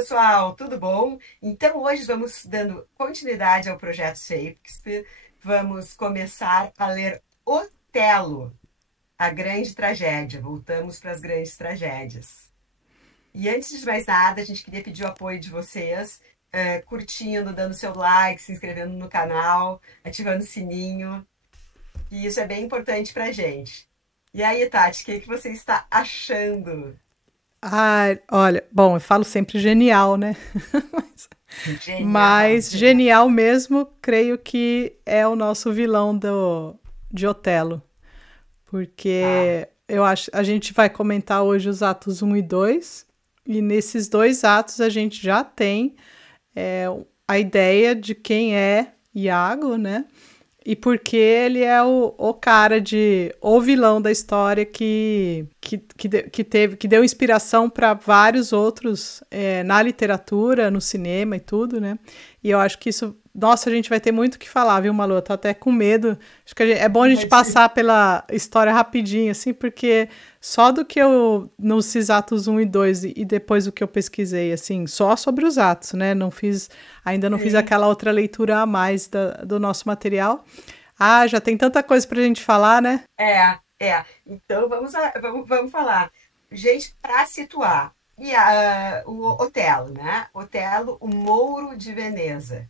pessoal, tudo bom? Então, hoje vamos dando continuidade ao projeto Shakespeare. Vamos começar a ler Otelo, a grande tragédia. Voltamos para as grandes tragédias. E antes de mais nada, a gente queria pedir o apoio de vocês, curtindo, dando seu like, se inscrevendo no canal, ativando o sininho. E isso é bem importante para a gente. E aí, Tati, o que você está achando? Ah, olha, bom, eu falo sempre genial, né? Genial, Mas genial. genial mesmo, creio que é o nosso vilão de Otelo. Ah, Porque eu acho, a gente vai comentar hoje os atos um e 2 e nesses dois atos a gente já tem é, a ideia de quem é Iago, né? E porque ele é o cara o vilão da história que deu inspiração para vários outros na literatura, no cinema e tudo, né? E eu acho que isso, nossa, a gente vai ter muito o que falar, viu, Malu? Eu tô até com medo. Acho que é bom a gente vai ser. passar pela história rapidinho, assim, porque só do que eu, nos atos um e 2 e depois o que eu pesquisei, assim, só sobre os atos, né? Ainda não fiz Sim. aquela outra leitura a mais do nosso material. Ah, já tem tanta coisa pra gente falar, né? É. Então vamos falar. Gente, para situar. O Otelo, né? Otelo, o Mouro de Veneza.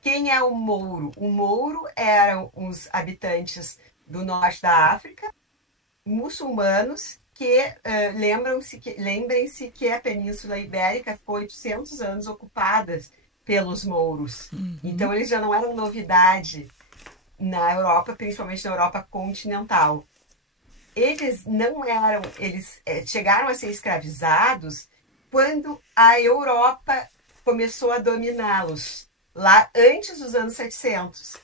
Quem é o Mouro? O Mouro eram os habitantes do norte da África, muçulmanos, que lembrem-se que a Península Ibérica ficou 800 anos ocupada pelos mouros. Então eles já não eram novidade na Europa, principalmente na Europa continental. Eles não eram, eles chegaram a ser escravizados quando a Europa começou a dominá-los, lá antes dos anos 700.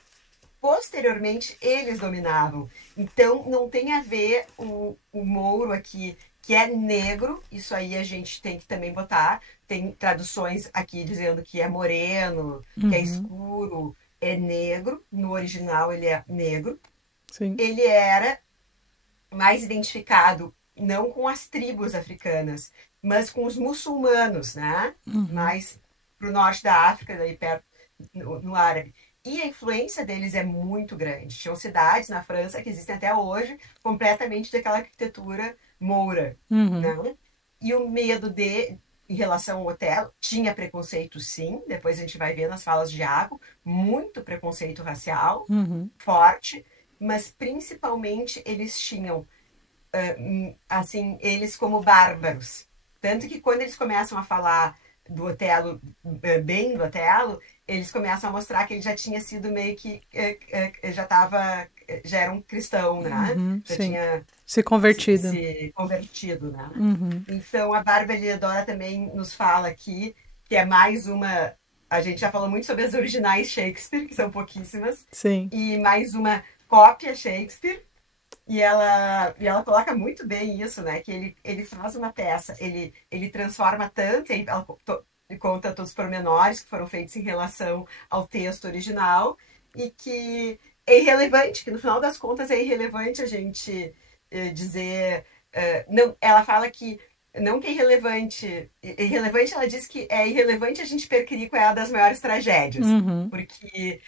Posteriormente, eles dominavam. Então, não tem a ver o Mouro aqui, que é negro, isso aí a gente tem que também botar. Tem traduções aqui dizendo que é moreno, que é Uhum, escuro, é negro. No original, ele é negro. sim. Ele era mais identificado não com as tribos africanas, mas com os muçulmanos, né? Uhum, Mais para o norte da África, daí perto no árabe. E a influência deles é muito grande. Tinham cidades na França que existem até hoje, completamente daquela arquitetura moura, uhum, né? E o medo em relação ao hotel, tinha preconceito sim, depois a gente vai ver nas falas de Iago, muito preconceito racial, uhum, forte, mas principalmente eles tinham, assim, eles como bárbaros. Tanto que quando eles começam a falar do Otelo, bem do Otelo, eles começam a mostrar que ele já tinha sido meio que, já estava, já era um cristão, né? uhum, Já sim. tinha Se se, convertido. se convertido, né? Uhum, Então a Bárbara Eliadora também nos fala aqui que é mais uma. A gente já falou muito sobre as originais Shakespeare, que são pouquíssimas, sim. e mais uma cópia Shakespeare. E ela coloca muito bem isso, né? Que ele faz uma peça, ele transforma tanto, e ela conta todos os pormenores que foram feitos em relação ao texto original, e que é irrelevante, que no final das contas é irrelevante a gente dizer. Não, ela fala que não que é irrelevante. Irrelevante, ela diz que é irrelevante a gente perquirir qual é a das maiores tragédias. Uhum, Porque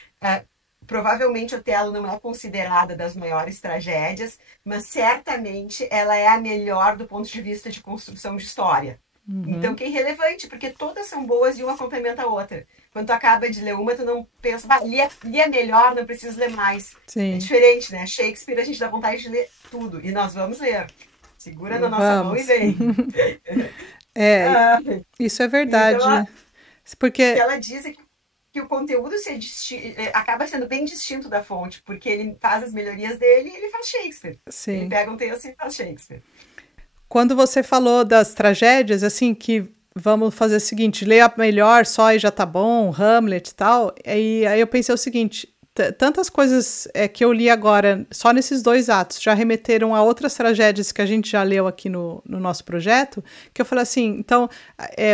provavelmente Otelo não é considerada das maiores tragédias, mas certamente ela é a melhor do ponto de vista de construção de história. Então, uhum, que é irrelevante, porque todas são boas e uma complementa a outra. Quando tu acaba de ler uma, tu não pensa, li é melhor, não preciso ler mais. É sim. diferente, né? Shakespeare, a gente dá vontade de ler tudo. E nós vamos ler. Segura na nossa mão e Vamos. vem. É, Ah, isso é então, verdade. o que Porque, ela diz é que o conteúdo acaba sendo bem distinto da fonte, porque ele faz as melhorias dele e ele faz Shakespeare. Ele sim. pega um texto e faz Shakespeare. Quando você falou das tragédias, assim, que vamos fazer o seguinte, ler a melhor só e já tá bom, Hamlet e tal, aí eu pensei o seguinte, tantas coisas que eu li agora, só nesses dois atos, já remeteram a outras tragédias que a gente já leu aqui no nosso projeto, que eu falei assim, então,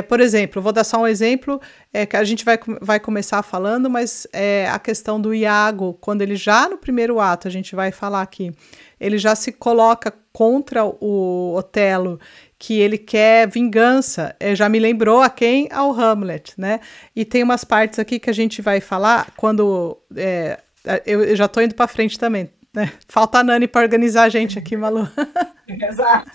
por exemplo, vou dar só um exemplo, que a gente vai começar falando, mas a questão do Iago, quando ele já no primeiro ato, a gente vai falar aqui, ele já se coloca contra o Otelo, que ele quer vingança. Já me lembrou a quem? Ao Hamlet, né? E tem umas partes aqui que a gente vai falar quando... eu já tô indo para frente também, né? Falta a Nani para organizar a gente aqui, Malu. Exato.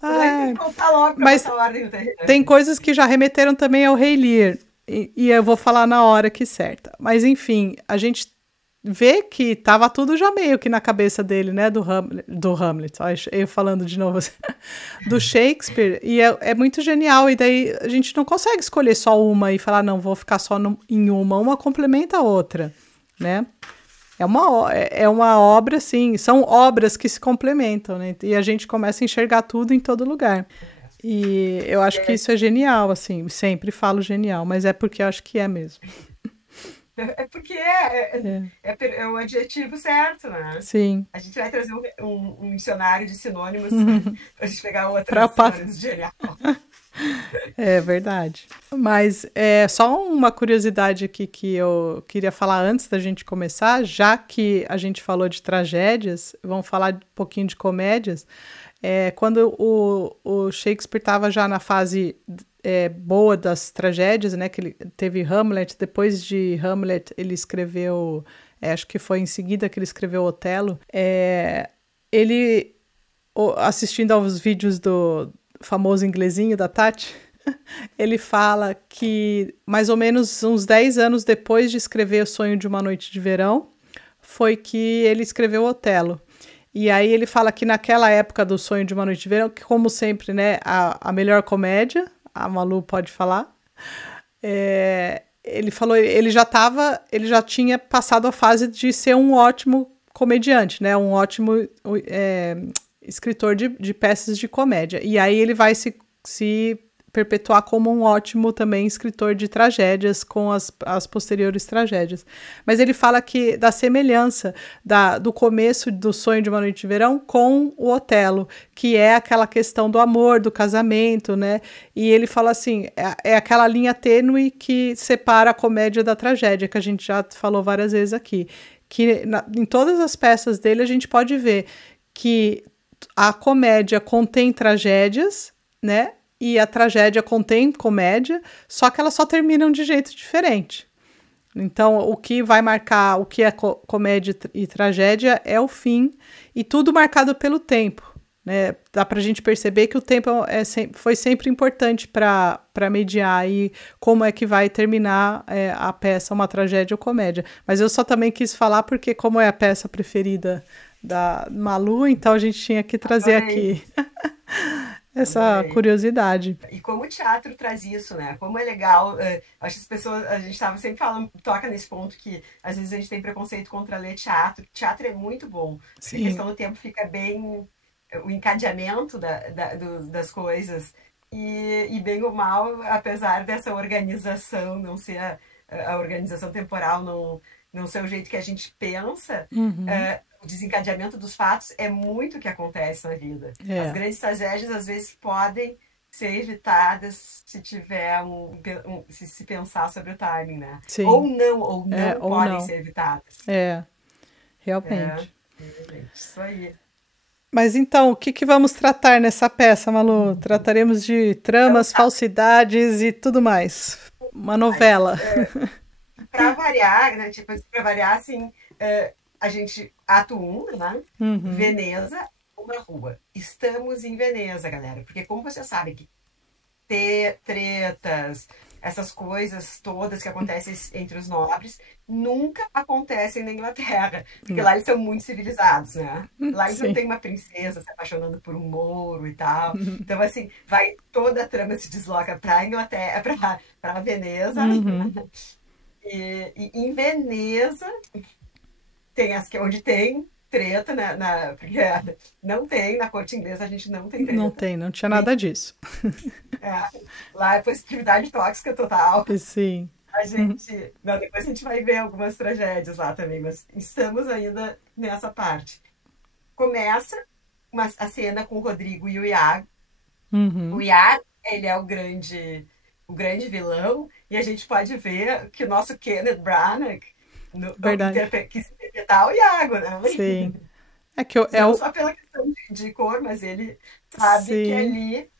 Tem que voltar logo para essa ordem. Tem coisas que já remeteram também ao Rei Lear, e eu vou falar na hora que certa. Mas, enfim, a gente vê que tava tudo já meio que na cabeça dele, né, do Hamlet, eu falando de novo, do Shakespeare, e é muito genial, e daí a gente não consegue escolher só uma e falar, não, vou ficar só em uma complementa a outra, né? É uma obra, assim, são obras que se complementam, né? E a gente começa a enxergar tudo em todo lugar. E eu acho que isso é genial, assim, sempre falo genial, mas é porque eu acho que é mesmo. É porque é o adjetivo certo, né? Sim. A gente vai trazer um dicionário de sinônimos pra gente pegar outras sinônimos de genial. É verdade. Mas é só uma curiosidade aqui que eu queria falar antes da gente começar, já que a gente falou de tragédias, vamos falar um pouquinho de comédias. Quando o Shakespeare estava já na fase boa das tragédias, né? Que ele teve Hamlet, depois de Hamlet ele escreveu, acho que foi em seguida que ele escreveu Otelo. Ele, assistindo aos vídeos do famoso inglesinho da Tati, ele fala que mais ou menos uns 10 anos depois de escrever O Sonho de uma Noite de Verão, foi que ele escreveu Otelo. E aí ele fala que naquela época do Sonho de uma Noite de Verão, que como sempre, né, a melhor comédia, a Malu pode falar, ele falou, ele já tinha passado a fase de ser um ótimo comediante, né, um ótimo escritor de peças de comédia. E aí ele vai se perpetuar como um ótimo também escritor de tragédias com as posteriores tragédias. Mas ele fala que da semelhança do começo do Sonho de uma Noite de Verão com o Otelo, que é aquela questão do amor, do casamento, né? E ele fala assim, é aquela linha tênue que separa a comédia da tragédia, que a gente já falou várias vezes aqui. Que em todas as peças dele a gente pode ver que a comédia contém tragédias, né? E a tragédia contém comédia, só que elas só terminam de jeito diferente. Então, o que vai marcar o que é comédia e tragédia é o fim, e tudo marcado pelo tempo, né? Dá pra gente perceber que o tempo foi sempre importante para mediar aí como é que vai terminar a peça, uma tragédia ou comédia. Mas eu só também quis falar porque, como é a peça preferida da Malu, então a gente tinha que trazer aqui essa curiosidade. E como o teatro traz isso, né? Como é legal. Acho que as pessoas, a gente estava sempre falando, toca nesse ponto que às vezes a gente tem preconceito contra ler teatro. Teatro é muito bom. Sim. A questão do tempo fica bem. O encadeamento das coisas. E bem ou mal, apesar dessa organização não ser a organização temporal, não ser o jeito que a gente pensa. Uhum. O desencadeamento dos fatos é muito o que acontece na vida. As grandes tragédias, às vezes, podem ser evitadas se tiver se pensar sobre o timing, né? Sim. Ou não podem ser evitadas. Realmente. Isso aí. Mas então, o que vamos tratar nessa peça, Malu? Trataremos de tramas, falsidades e tudo mais. Uma novela. Para variar, né? Assim... a gente, ato 1, né? Uhum. Veneza, uma rua. Estamos em Veneza, galera. Porque como você sabe que tretas, essas coisas todas que acontecem entre os nobres, nunca acontecem na Inglaterra. Porque lá eles são muito civilizados, né? Lá eles não tem uma princesa se apaixonando por um mouro e tal. Então, assim, toda a trama se desloca para Inglaterra, para Veneza. Uhum. E em Veneza... onde tem treta, porque não tem, na corte inglesa a gente não tem treta. Não tinha nada disso. Lá é positividade tóxica total. Sim. Depois a gente vai ver algumas tragédias lá também, mas estamos ainda nessa parte. Começa a cena com o Rodrigo e o Iago. Uhum. O Iago, ele é o grande vilão, e a gente pode ver que o nosso Kenneth Branagh, que se interpretar o Iago, né? Sim. Não só pela questão de cor, mas ele sabe que ali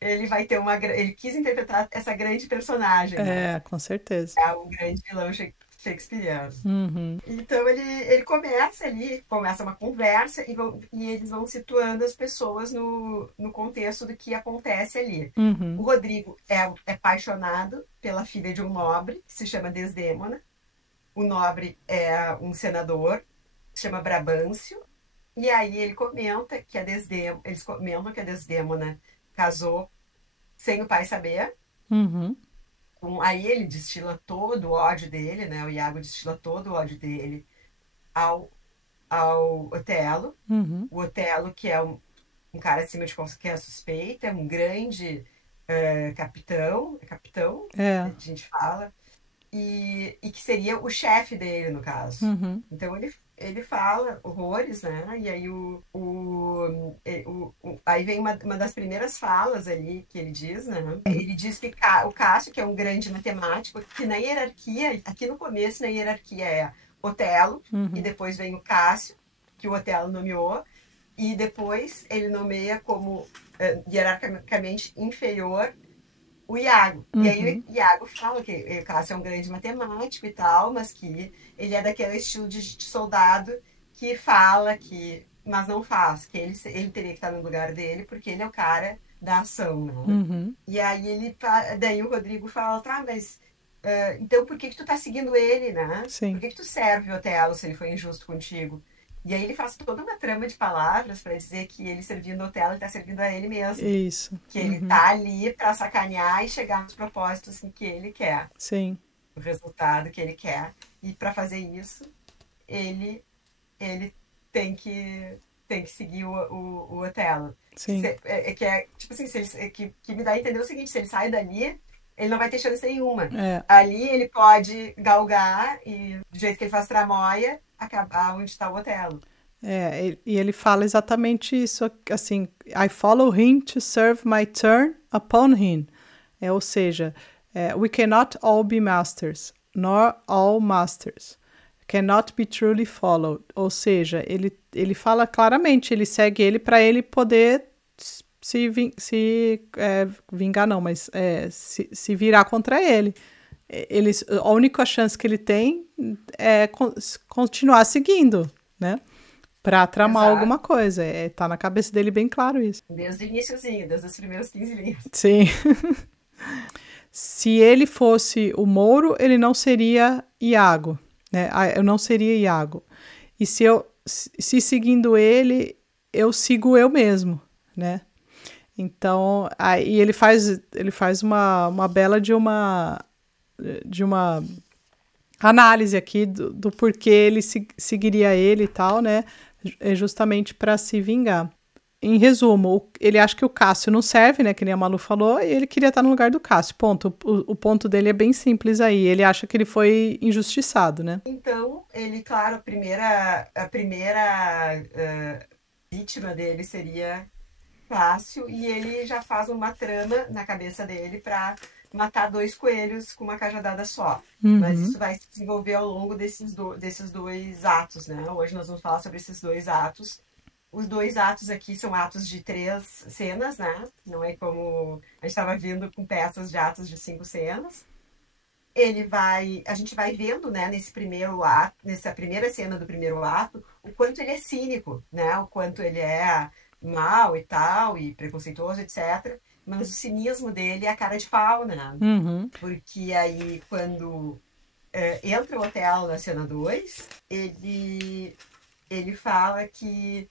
ele vai ter ele quis interpretar essa grande personagem, né? É, com certeza. É um grande vilão shakespeariano. Uhum, Então ele começa uma conversa e eles vão situando as pessoas no contexto do que acontece ali. O uhum, Rodrigo é apaixonado pela filha de um nobre, que se chama Desdémona. O nobre é um senador, se chama Brabâncio. E aí eles comentam que a Desdémona casou sem o pai saber. uhum, Aí ele destila todo o ódio dele, né? O Iago destila todo o ódio dele ao, ao Otelo. uhum. O Otelo, que é um cara acima de que é suspeito, é um grande capitão, É, a gente fala, e que seria o chefe dele, no caso. uhum, Então ele fala horrores, né? E aí aí vem uma das primeiras falas ali que ele diz, né? Ele diz que o Cássio, que é um grande matemático, que na hierarquia, aqui no começo, na hierarquia é Otelo, e uhum, depois vem o Cássio, que o Otelo nomeou, e depois ele nomeia como hierarquicamente inferior o Iago. E aí uhum. o Iago fala que o Cássio é um grande matemático e tal, mas que ele é daquele estilo de soldado que fala que, mas não faz, que ele teria que estar no lugar dele, porque ele é o cara da ação, né? Uhum, E aí daí o Rodrigo fala, tá, mas então por que tu tá seguindo ele, né? Por sim, que tu serve o Otelo se ele foi injusto contigo? E aí ele faz toda uma trama de palavras para dizer que ele servindo o Otelo, ele tá servindo a ele mesmo, isso. que ele Uhum, tá ali para sacanear e chegar nos propósitos que ele quer, sim, o resultado que ele quer. E para fazer isso, ele ele tem que seguir o Otelo. sim. Que é tipo assim, que me dá a entender o seguinte, se ele sai dali, ele não vai ter chance nenhuma. É, Ali ele pode galgar e do jeito que ele faz tramóia, acabar onde está o Otelo. e ele fala exatamente isso, assim, I follow him to serve my turn upon him. Ou seja, we cannot all be masters, nor all masters. Cannot be truly followed. Ou seja, ele fala claramente, ele segue ele para ele poder vingar, não, mas se virar contra ele. A única chance que ele tem é continuar seguindo, né? Pra tramar Exato. alguma coisa. Tá na cabeça dele bem claro isso. Desde o iníciozinho, desde as primeiras 15 linhas. Sim. Se ele fosse o Moro, ele não seria Iago, né? Eu não seria Iago. E se seguindo ele, eu sigo eu mesmo, né? Então, aí ele faz uma bela de uma análise aqui do porquê ele seguiria ele e tal, né? É justamente para se vingar. Em resumo, ele acha que o Cássio não serve, né? Que nem a Malu falou, e ele queria estar no lugar do Cássio. Ponto. O ponto dele é bem simples aí. Ele acha que ele foi injustiçado, né? Então, ele, claro, a primeira vítima dele seria Cássio, e ele já faz uma trama na cabeça dele para matar dois coelhos com uma cajadada só. Mas Uhum, isso vai se desenvolver ao longo desses dois atos, né? Hoje nós vamos falar sobre esses dois atos. Os dois atos aqui são atos de 3 cenas, né? Não é como a gente estava vindo com peças de atos de 5 cenas. A gente vai vendo, né, nesse primeiro ato, nessa primeira cena do primeiro ato, o quanto ele é cínico, né? O quanto ele é mal e tal, e preconceituoso, etc. Mas o cinismo dele é a cara de pau, né? uhum, Porque aí, quando entra o Otelo na cena 2, ele fala que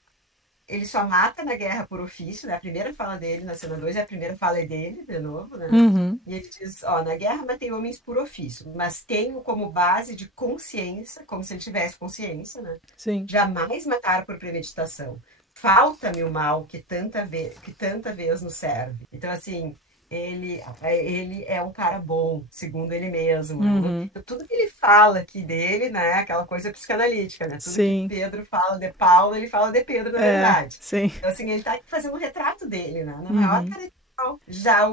ele só mata na guerra por ofício, né? A primeira fala dele na cena 2, a primeira fala é dele, de novo, né? uhum, E ele diz, ó, na guerra matei homens por ofício, mas tenho como base de consciência, como se ele tivesse consciência, né? sim, Jamais matar por premeditação. Falta-me o mal que tanta vez nos serve. Então, assim, ele é um cara bom, segundo ele mesmo, né? uhum, Então, tudo que ele fala aqui dele, né? Aquela coisa psicanalítica, né? Tudo que sim, Pedro fala de Paulo, ele fala de Pedro, na verdade. sim, Então, assim, ele tá fazendo um retrato dele, né? Na maior uhum, cara de pau. Já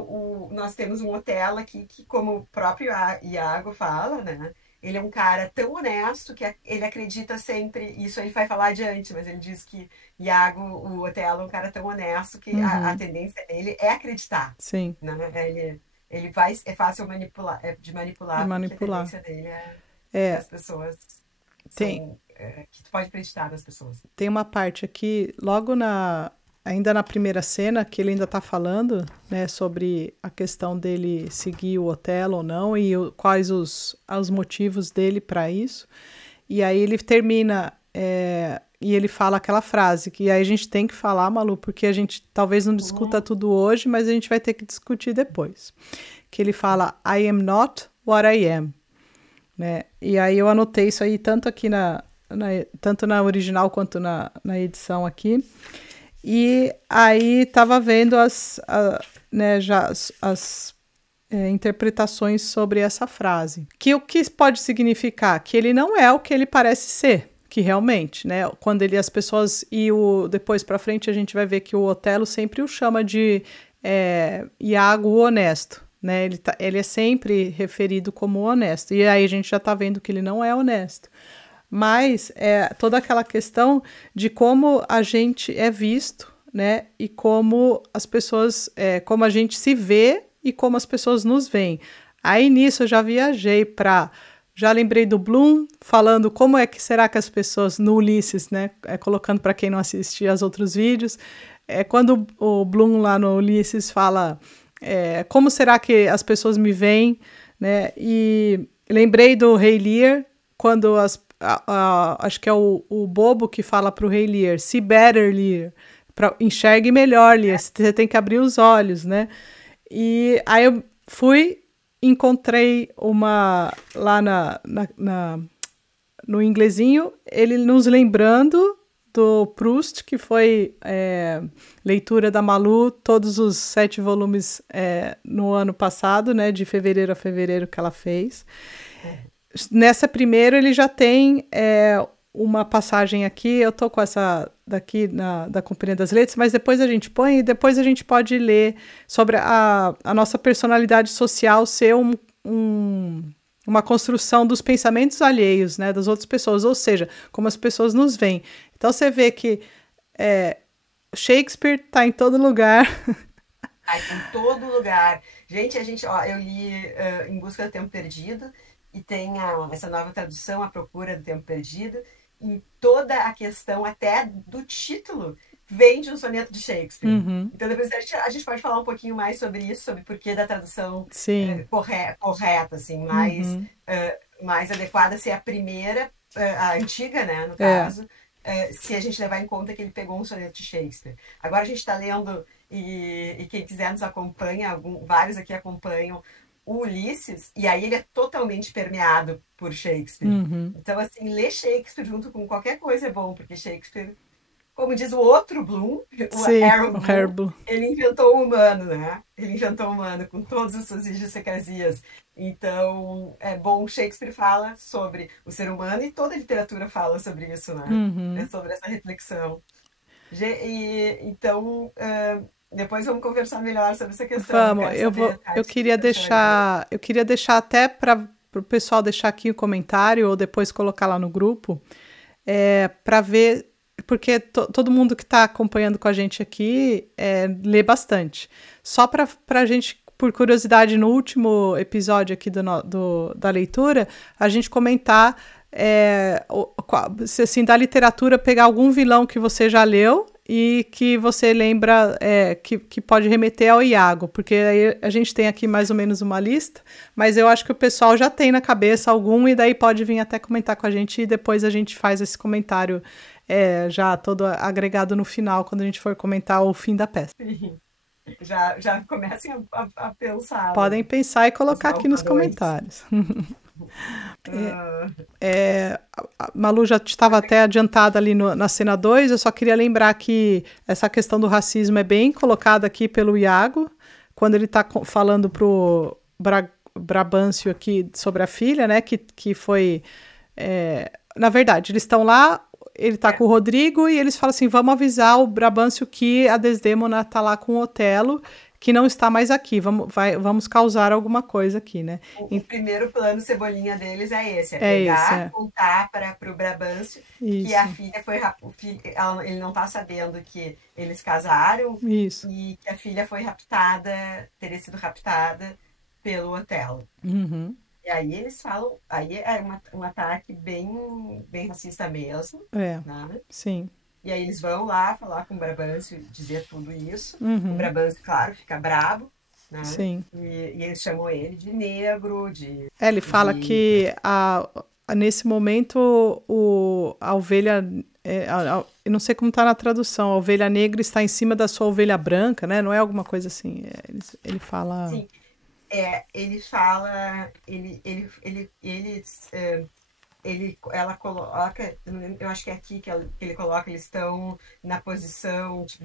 nós temos um Otelo aqui que, como o próprio Iago fala, né? ele é um cara tão honesto que ele acredita sempre, isso ele vai falar adiante, mas ele diz que Iago, o Otelo, é um cara tão honesto que a tendência dele é acreditar. Sim. Né? Ele vai, é fácil de manipular, porque a tendência dele é as pessoas que tu pode acreditar nas pessoas. Tem uma parte aqui, logo ainda na primeira cena, que ele ainda tá falando, né, sobre a questão dele seguir o Otelo ou não, e quais os motivos dele para isso. E aí ele termina, e ele fala aquela frase, que aí a gente tem que falar, Malu, porque a gente talvez não discuta tudo hoje, mas a gente vai ter que discutir depois. Que ele fala, I am not what I am. Né? E aí eu anotei isso aí tanto aqui tanto na original quanto na edição aqui. E aí estava vendo as interpretações sobre essa frase. Que o que pode significar? Que ele não é o que ele parece ser, que realmente, né? Quando as pessoas depois para frente a gente vai ver que o Otelo sempre o chama de Iago o honesto. Né? Ele é sempre referido como honesto. E aí a gente já está vendo que ele não é honesto. Mas toda aquela questão de como a gente é visto, né? E como as pessoas, como a gente se vê e como as pessoas nos veem. Aí nisso eu já viajei já lembrei do Bloom falando como é que será que as pessoas no Ulisses, né? Colocando para quem não assistia aos outros vídeos, quando o Bloom lá no Ulisses fala como será que as pessoas me veem, né? E lembrei do Rei Lear, quando acho que é o Bobo que fala para o Rei Lear, see better, Lear, enxergue melhor, Lear, você tem que abrir os olhos, né? E aí eu encontrei lá no inglesinho, ele nos lembrando do Proust, que foi leitura da Malu, todos os 7 volumes no ano passado, né, de fevereiro a fevereiro que ela fez. Nessa primeira ele já tem uma passagem aqui, eu tô com essa daqui da Companhia das Letras, mas depois a gente põe e depois a gente pode ler sobre a nossa personalidade social ser uma construção dos pensamentos alheios, né, das outras pessoas, ou seja, como as pessoas nos veem. Então você vê que Shakespeare está em todo lugar. Em todo lugar. Gente, eu li Em Busca do Tempo Perdido, e tem essa nova tradução, A Procura do Tempo Perdido, e toda a questão, até do título, vem de um soneto de Shakespeare. Uhum. Então depois a gente pode falar um pouquinho mais sobre isso, sobre por que da tradução correta, assim, mais adequada, se é a primeira, a antiga, né, no caso, se a gente levar em conta que ele pegou um soneto de Shakespeare. Agora a gente está lendo, e quem quiser nos acompanha, vários aqui acompanham o Ulisses, e aí ele é totalmente permeado por Shakespeare. Uhum. Então, assim, ler Shakespeare junto com qualquer coisa é bom, porque Shakespeare, como diz o outro Bloom, o Aaron Bloom, ele inventou o humano, né? Ele inventou o humano com todas as suas idiosincrasias. Então, é bom, Shakespeare fala sobre o ser humano e toda a literatura fala sobre isso, né? Uhum. Sobre essa reflexão. Então, depois vamos conversar melhor sobre essa questão. Vamos, eu queria deixar até para o pessoal deixar aqui o comentário ou depois colocar lá no grupo, para ver, porque todo mundo que está acompanhando com a gente aqui lê bastante. Só para a gente, por curiosidade, no último episódio aqui da leitura, a gente comentar se assim, da literatura, pegar algum vilão que você já leu e que você lembra que pode remeter ao Iago, porque aí a gente tem aqui mais ou menos uma lista, mas eu acho que o pessoal já tem na cabeça algum, e daí pode vir até comentar com a gente, e depois a gente faz esse comentário já todo agregado no final, quando a gente for comentar o fim da peça. Sim. Já comecem a pensar. Podem pensar e colocar aqui nos comentários. A Malu já estava até adiantada ali na cena 2, eu só queria lembrar que essa questão do racismo é bem colocada aqui pelo Iago, quando ele está falando pro Brabâncio aqui sobre a filha, né, que foi... na verdade, eles estão lá, ele tá com o Rodrigo, e eles falam assim, vamos avisar o Brabâncio que a Desdémona tá lá com o Otelo, que não está mais aqui, vamos causar alguma coisa aqui, né? O primeiro plano cebolinha deles é esse, é É esse, pegar, contar para o Brabâncio que a isso, filha foi, ele não tá sabendo que eles casaram isso. e que a filha foi raptada, teria sido raptada pelo Otelo. Uhum. E aí eles falam, aí é um ataque bem racista mesmo, É, né? sim. E aí eles vão lá falar com o Brabâncio, dizer tudo isso. O Uhum. Brabâncio, claro, fica brabo, né? Sim. E eles chamam ele de negro, Ele fala de... que nesse momento a ovelha, eu não sei como está na tradução, a ovelha negra está em cima da sua ovelha branca, né? Não é alguma coisa assim. Ele fala. Sim, ele fala, ela coloca, eu acho que é aqui que ele coloca, eles estão na posição, tipo,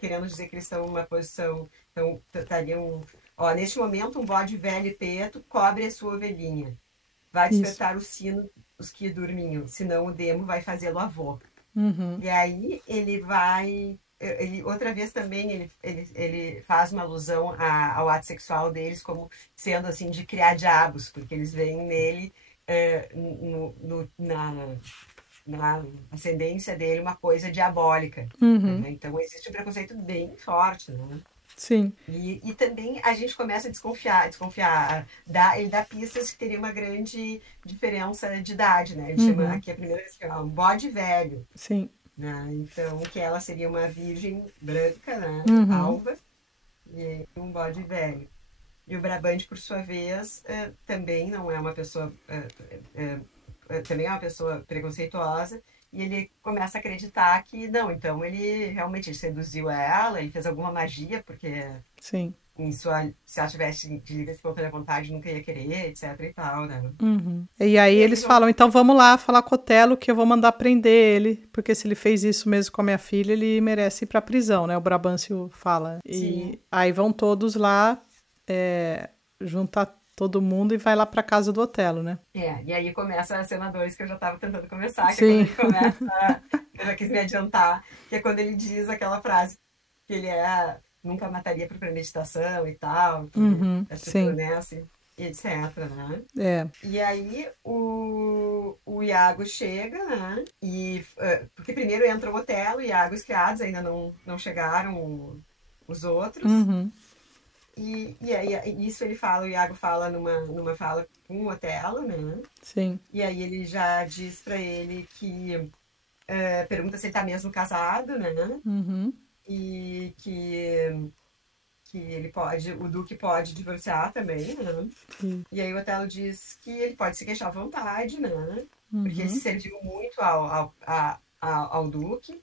querendo dizer que eles estão numa posição, então estariam, ó, neste momento um bode velho e preto cobre a sua ovelhinha, vai Isso. despertar o sino os que dormiam, senão o demo vai fazê-lo avô. Uhum. E aí outra vez também ele faz uma alusão ao ato sexual deles como sendo assim de criar diabos, porque eles veem nele na ascendência dele uma coisa diabólica. Uhum. Né? Então existe um preconceito bem forte, né? Sim. E também a gente começa a desconfiar. Ele dá pistas que teria uma grande diferença de idade, né? Ele chama Uhum. aqui a primeira vez que é um bode velho. Sim. Né? Então, que ela seria uma virgem branca, né? Uhum. Alva, e um bode velho. E o Brabante, por sua vez, também não é uma pessoa, também é uma pessoa preconceituosa, e ele começa a acreditar que não, então ele realmente seduziu ela, ele fez alguma magia, porque Sim. se ela tivesse de livre espontânea vontade, nunca ia querer, etc e tal, né? Uhum. E aí E eles eles vão. falam, então vamos lá falar com o Otelo que eu vou mandar prender ele, porque se ele fez isso mesmo com a minha filha, ele merece ir pra prisão, né? O Brabâncio fala. E Sim. aí vão todos lá, juntar todo mundo e vai lá pra casa do Otelo, né? E aí começa a cena 2 que eu já estava tentando começar, que é quando Sim. ele começa, eu já quis me adiantar, que é quando ele diz aquela frase que ele nunca mataria por premeditação e tal, que Uhum. é super Sim. honesto e etc, né? É. E aí o Iago chega, né? Porque primeiro entra o Otelo, Iago e os criados, ainda não chegaram os outros. Uhum. E aí, isso o Iago fala numa fala com o Otelo, né? Sim. E aí ele já diz pra ele que pergunta se ele tá mesmo casado, né? Uhum. E que o Duque pode divorciar também, né? Sim. E aí o Otelo diz que ele pode se queixar à vontade, né? Porque ele se Uhum. serviu muito ao Duque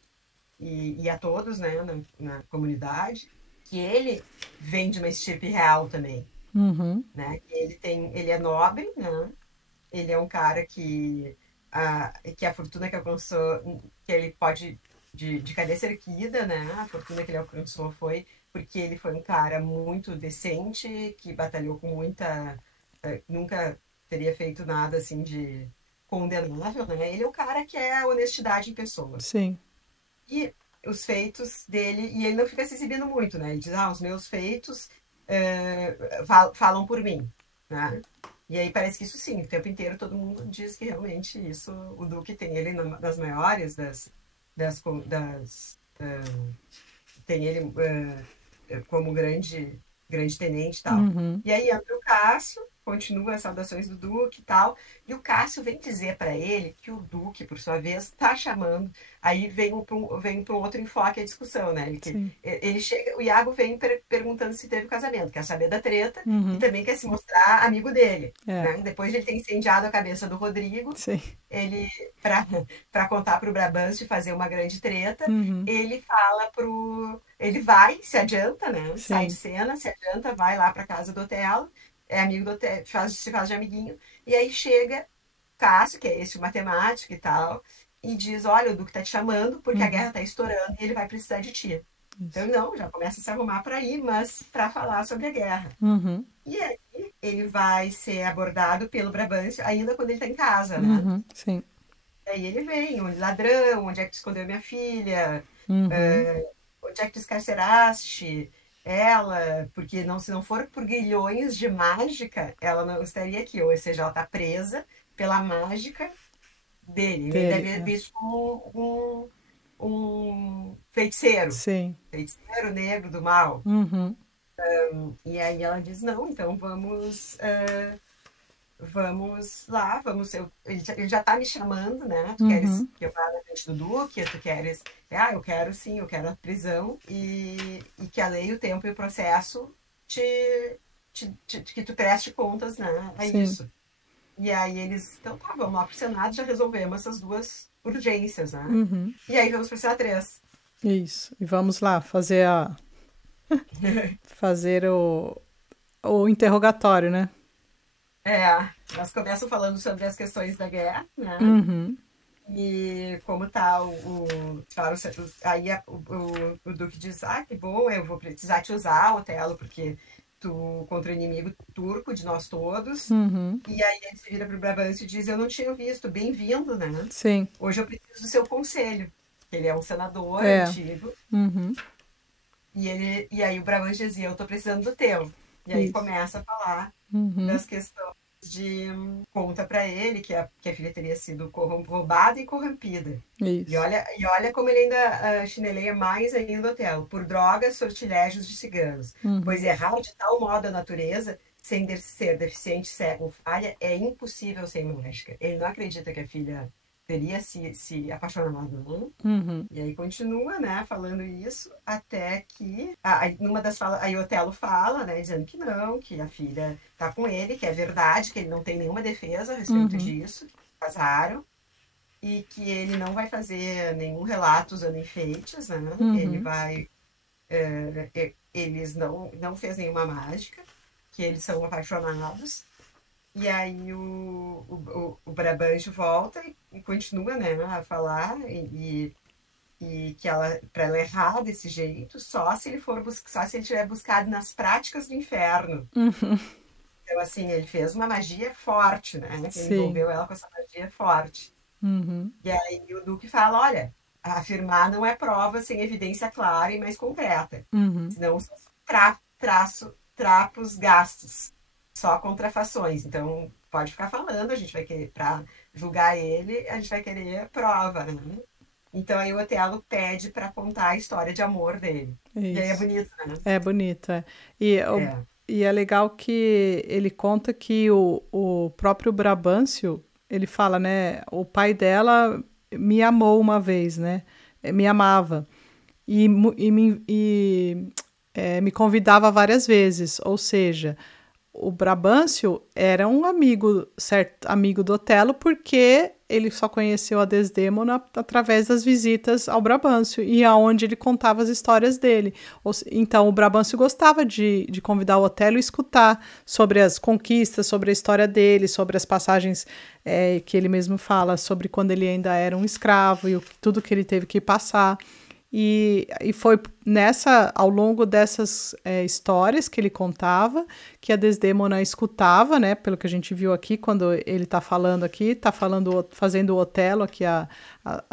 e a todos, né, na comunidade, que ele vem de uma estirpe real também, Uhum. né? Ele é nobre, né? Ele é um cara que a fortuna que alcançou, que ele pode, de cabeça erguida, né? A fortuna que ele alcançou foi porque ele foi um cara muito decente, que batalhou com muita. Nunca teria feito nada assim de condenável, né? Ele é um cara que é a honestidade em pessoa. Sim. E os feitos dele, e ele não fica se exibindo muito, né? Ele diz, os meus feitos falam por mim, né? E aí parece que isso sim, o tempo inteiro todo mundo diz que realmente isso, o Duque tem ele das maiores tem ele como grande tenente e tal. Uhum. E aí entra o Cássio, continua as saudações do Duque e tal, e o Cássio vem dizer para ele que o Duque, por sua vez, está chamando. Aí vem para um outro enfoque a discussão, né? Sim. Ele chega, o Iago vem perguntando se teve casamento, quer saber da treta e Uhum. também quer se mostrar amigo dele. É. Né? Depois de ele ter incendiado a cabeça do Rodrigo, Sim. ele para contar para o Brabante fazer uma grande treta, Uhum. ele vai, se adianta, né? Sai de Sim. cena, se adianta, vai lá para casa do Otelo, é amigo do Otelo, se faz de amiguinho, e aí chega Cássio, que é esse o matemático e tal, e diz: Olha, o Duque tá te chamando porque a Uhum. guerra tá estourando e ele vai precisar de ti. Então, Isso. não, já começa a se arrumar para ir, mas para falar sobre a guerra. Uhum. E aí ele vai ser abordado pelo Brabâncio ainda quando ele tá em casa, né? Uhum. Sim. Aí ele vem, onde ladrão, onde é que tu escondeu minha filha, Uhum. onde é que tu escarceraste, ela, porque não, se não for por grilhões de mágica, ela não estaria aqui. Ou seja, ela está presa pela mágica dele. Ele Dele, deve ter é. visto como um feiticeiro. Sim. Feiticeiro negro do mal. Uhum. E aí ela diz, não, então vamos lá, ele já tá me chamando, né? Tu queres Uhum. que eu vá na frente do Duque? Tu queres... eu quero sim, eu quero a prisão e que a lei, o tempo e o processo que tu preste contas, né? A Sim. isso. E aí eles, então tá, vamos lá pro Senado, já resolvemos essas duas urgências, né? Uhum. E aí vamos pro Senado 3. Isso. E vamos lá fazer o interrogatório, né? Nós começamos falando sobre as questões da guerra, né? Uhum. E como tá claro, aí o Duque diz, que bom, eu vou precisar te usar, Otelo, porque tu contra o inimigo turco de nós todos. Uhum. E aí ele se vira pro Brabantio e diz, eu não tinha visto, bem-vindo, né? Sim. Hoje eu preciso do seu conselho. Ele é um senador É. antigo. Uhum. E aí o Brabantio dizia, eu tô precisando do teu. E aí Isso. começa a falar Uhum. das questões de conta para ele que a filha teria sido roubada e corrompida. Isso. E olha como ele ainda chineleia mais ainda o Otelo, por drogas, sortilégios de ciganos. Uhum. Pois errar de tal modo a natureza, sem ser deficiente, cego ou falha, é impossível sem mágica. Ele não acredita que a filha teria se apaixonado, não? Uhum. E aí continua, né, falando isso, até que numa das falas, aí o Otelo fala, né, dizendo que não, que a filha tá com ele, que é verdade, que ele não tem nenhuma defesa a respeito disso, que casaram, e que ele não vai fazer nenhum relato usando enfeites, né? Ele vai... eles não fez nenhuma mágica, que eles são apaixonados. E aí o Brabantio volta e continua, né, a falar e que para ela errar desse jeito, só se ele tiver buscado nas práticas do inferno. Uhum. Então, assim, ele fez uma magia forte, né? Ele Sim. envolveu ela com essa magia forte. Uhum. E aí o Duque fala, olha, afirmar não é prova sem evidência clara e mais concreta. Uhum. Senão são trapos gastos, só contrafações. Então, pode ficar falando, a gente vai querer, para julgar ele, a gente vai querer prova, né? Então aí o Otelo pede para contar a história de amor dele. Isso. E aí é bonito, né? É bonito, é. E é legal que ele conta que o próprio Brabâncio, ele fala, né? O pai dela me amou uma vez, né? Me amava. E me convidava várias vezes. Ou seja, o Brabâncio era um amigo, certo, amigo do Otelo, porque ele só conheceu a Desdémona através das visitas ao Brabâncio e aonde ele contava as histórias dele. Então, o Brabâncio gostava de convidar o Otelo e escutar sobre as conquistas, sobre a história dele, sobre as passagens que ele mesmo fala, sobre quando ele ainda era um escravo e tudo que ele teve que passar. E foi ao longo dessas histórias que ele contava, que a Desdémona escutava, né? Pelo que a gente viu aqui, quando ele está falando aqui, fazendo o Otelo, aqui a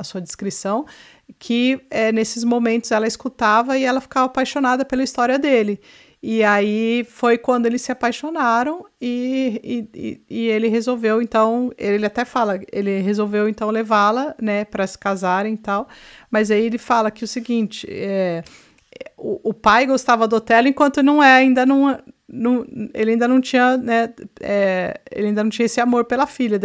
sua descrição, que nesses momentos ela escutava e ela ficava apaixonada pela história dele. E aí foi quando eles se apaixonaram e ele resolveu, então, ele até fala, ele resolveu então levá-la, né, para se casarem e tal, mas aí ele fala que o seguinte, o pai gostava do Otelo enquanto ele ainda não tinha, né, ele ainda não tinha esse amor pela filha,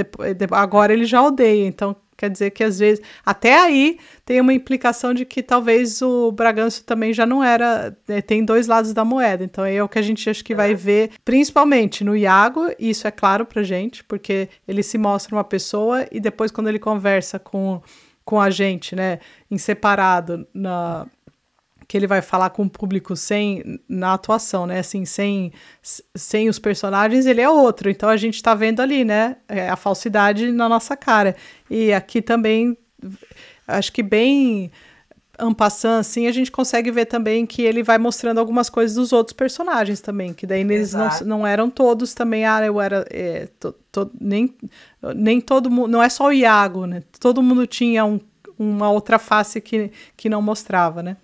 agora ele já odeia, então quer dizer que às vezes, até aí tem uma implicação de que talvez o Brabâncio também já não era, tem dois lados da moeda, então é o que a gente acho que vai ver, principalmente no Iago, e isso é claro pra gente, porque ele se mostra uma pessoa e depois quando ele conversa com a gente, né, em separado, que ele vai falar com o público na atuação, né, assim, sem os personagens, ele é outro, então a gente tá vendo ali, né, a falsidade na nossa cara, e aqui também, acho que bem en passant, assim, a gente consegue ver também que ele vai mostrando algumas coisas dos outros personagens também, que daí eles não eram todos também, eu era, nem todo mundo, não é só o Iago, né, todo mundo tinha uma outra face que não mostrava, né.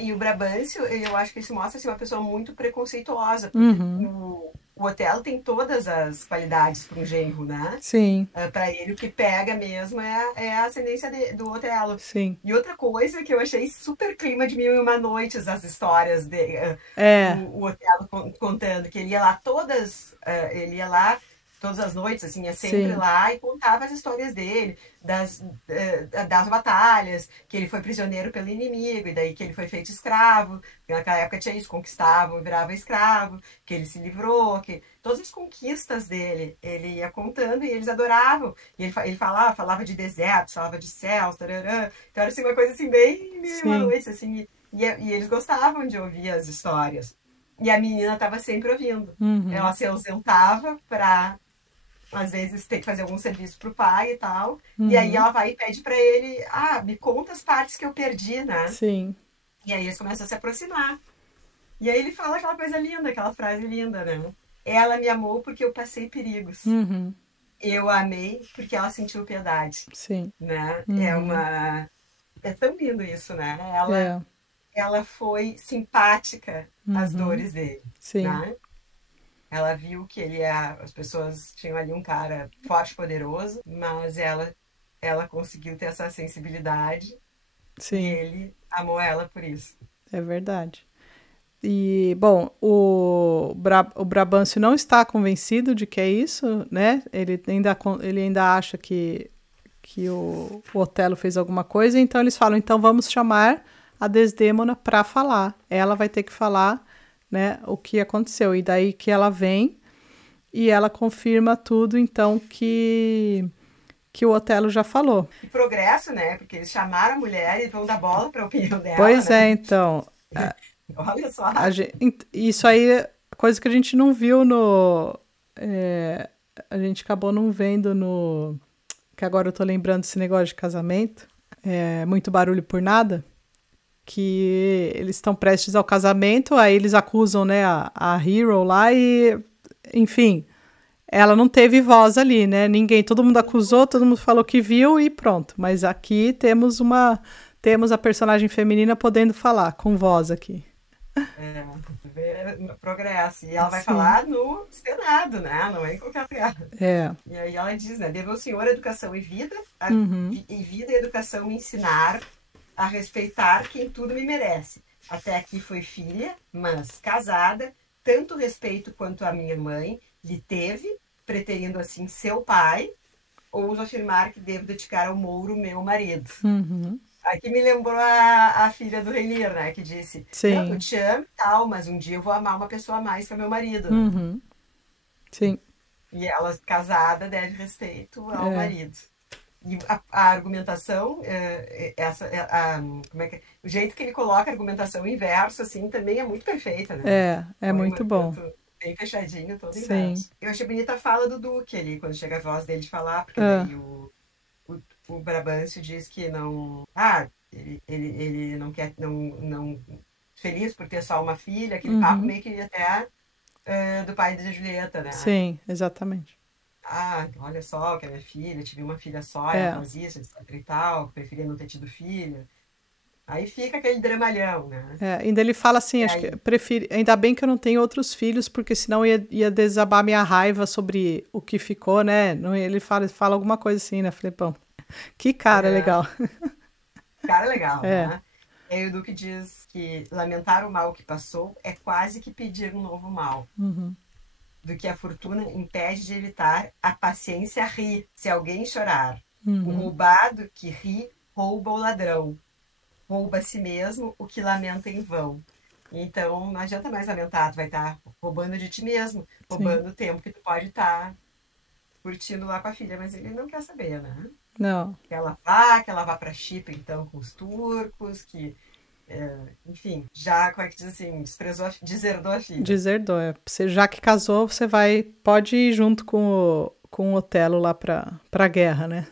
E o Brabâncio, eu acho que isso mostra assim, uma pessoa muito preconceituosa, porque Uhum. o Otelo tem todas as qualidades para um genro, né? Sim, Para ele, o que pega mesmo é a ascendência do Otelo. sim. E outra coisa que eu achei super clima de Mil e Uma Noites, as histórias É, o Otelo contando, que ele ia lá todas as noites, assim, ia sempre sim, lá e contava as histórias dele, das batalhas, que ele foi prisioneiro pelo inimigo, e daí que ele foi feito escravo, porque naquela época tinha isso, conquistavam e virava escravo, que ele se livrou, que todas as conquistas dele, ele ia contando e eles adoravam. E ele falava de desertos, falava de céus, tararã. Então era assim, uma coisa assim, bem Mil e Uma sim. Noites, assim, e eles gostavam de ouvir as histórias. E a menina estava sempre ouvindo. Uhum. Ela se ausentava para, às vezes, ter que fazer algum serviço pro pai e tal. E aí Uhum. ela vai e pede para ele: Ah, me conta as partes que eu perdi, né? Sim. E aí eles começam a se aproximar. E aí ele fala aquela coisa linda, aquela frase linda, né? Ela me amou porque eu passei perigos. Uhum. Eu a amei porque ela sentiu piedade, Sim. né? Uhum. É tão lindo isso, né? É. Ela foi simpática às Uhum. dores dele, Sim. né? Ela viu que as pessoas tinham ali um cara forte, poderoso, mas ela conseguiu ter essa sensibilidade e Sim. ele amou ela por isso. É verdade. E, bom, o Brabâncio não está convencido de que é isso, né? Ele ainda acha que o Otelo fez alguma coisa, então eles falam, então vamos chamar a Desdémona para falar. Ela vai ter que falar, né, o que aconteceu. E daí que ela vem e ela confirma tudo, então, que o Otelo já falou. E progresso, né? Porque eles chamaram a mulher e vão dar bola para a opinião dela, Pois é, né? então, Olha só. isso aí é coisa que a gente não viu no. é, a gente acabou não vendo no. Que agora eu tô lembrando desse negócio de casamento. Muito barulho por nada. Que eles estão prestes ao casamento, aí eles acusam, né, a Hero lá e. Enfim, ela não teve voz ali, né? Ninguém, todo mundo acusou, todo mundo falou que viu e pronto. Mas aqui temos a personagem feminina podendo falar com voz aqui. Progresso. E ela vai Sim. falar no Senado, né? Não é em qualquer lugar. É. E aí ela diz, né? Devo ao Senhor educação e vida, Uhum. e vida e educação me ensinar a respeitar quem tudo me merece. Até aqui foi filha, mas casada, tanto respeito quanto a minha mãe lhe teve, preterindo assim seu pai, ouso afirmar que devo dedicar ao Mouro meu marido. Uhum. Aqui me lembrou a filha do Rei Lear, né? Que disse, não, eu Sim. te amo e tal, mas um dia eu vou amar uma pessoa a mais que é meu marido, né? Uhum. Sim. E ela, casada, deve respeito ao É. marido. E a argumentação, como é que o jeito que ele coloca a argumentação em verso, assim, também é muito perfeita, né? É Põe um muito bom. argumento bem fechadinho, todo em Sim. verso. Eu achei bonita a fala do Duque ali, quando chega a voz dele de falar, porque Ah. daí o Brabâncio diz que não. Ah, ele não quer. Não, feliz por ter só uma filha, aquele papo Uhum. meio que até do pai da Julieta, né? Sim, exatamente. Ah, olha só, que a minha filha, tive uma filha só, ela É. faz isso, etc e tal, preferia não ter tido filho. Aí fica aquele dramalhão, né? Ainda ele fala assim, E acho que aí, prefiro, ainda bem que eu não tenho outros filhos, porque senão ia desabar minha raiva sobre o que ficou, né? Não, ele fala alguma coisa assim, né? Falei, bom, que cara é, legal. cara legal, É. né? E aí o Duque diz que lamentar o mal que passou é quase que pedir um novo mal. Uhum. Do que a fortuna impede de evitar, a paciência ri se alguém chorar. O Uhum. roubado que ri rouba o ladrão. Rouba a si mesmo o que lamenta em vão. Então, não adianta mais lamentar, tu vai estar roubando de ti mesmo, Sim. roubando o tempo que tu pode estar curtindo lá com a filha, mas ele não quer saber, né? Não. Que ela vá para Chipre, então, com os turcos, enfim, já, como é que diz assim, deserdou a filha. Deserdou. Você, já que casou, você pode ir junto com o Otelo lá pra guerra, né?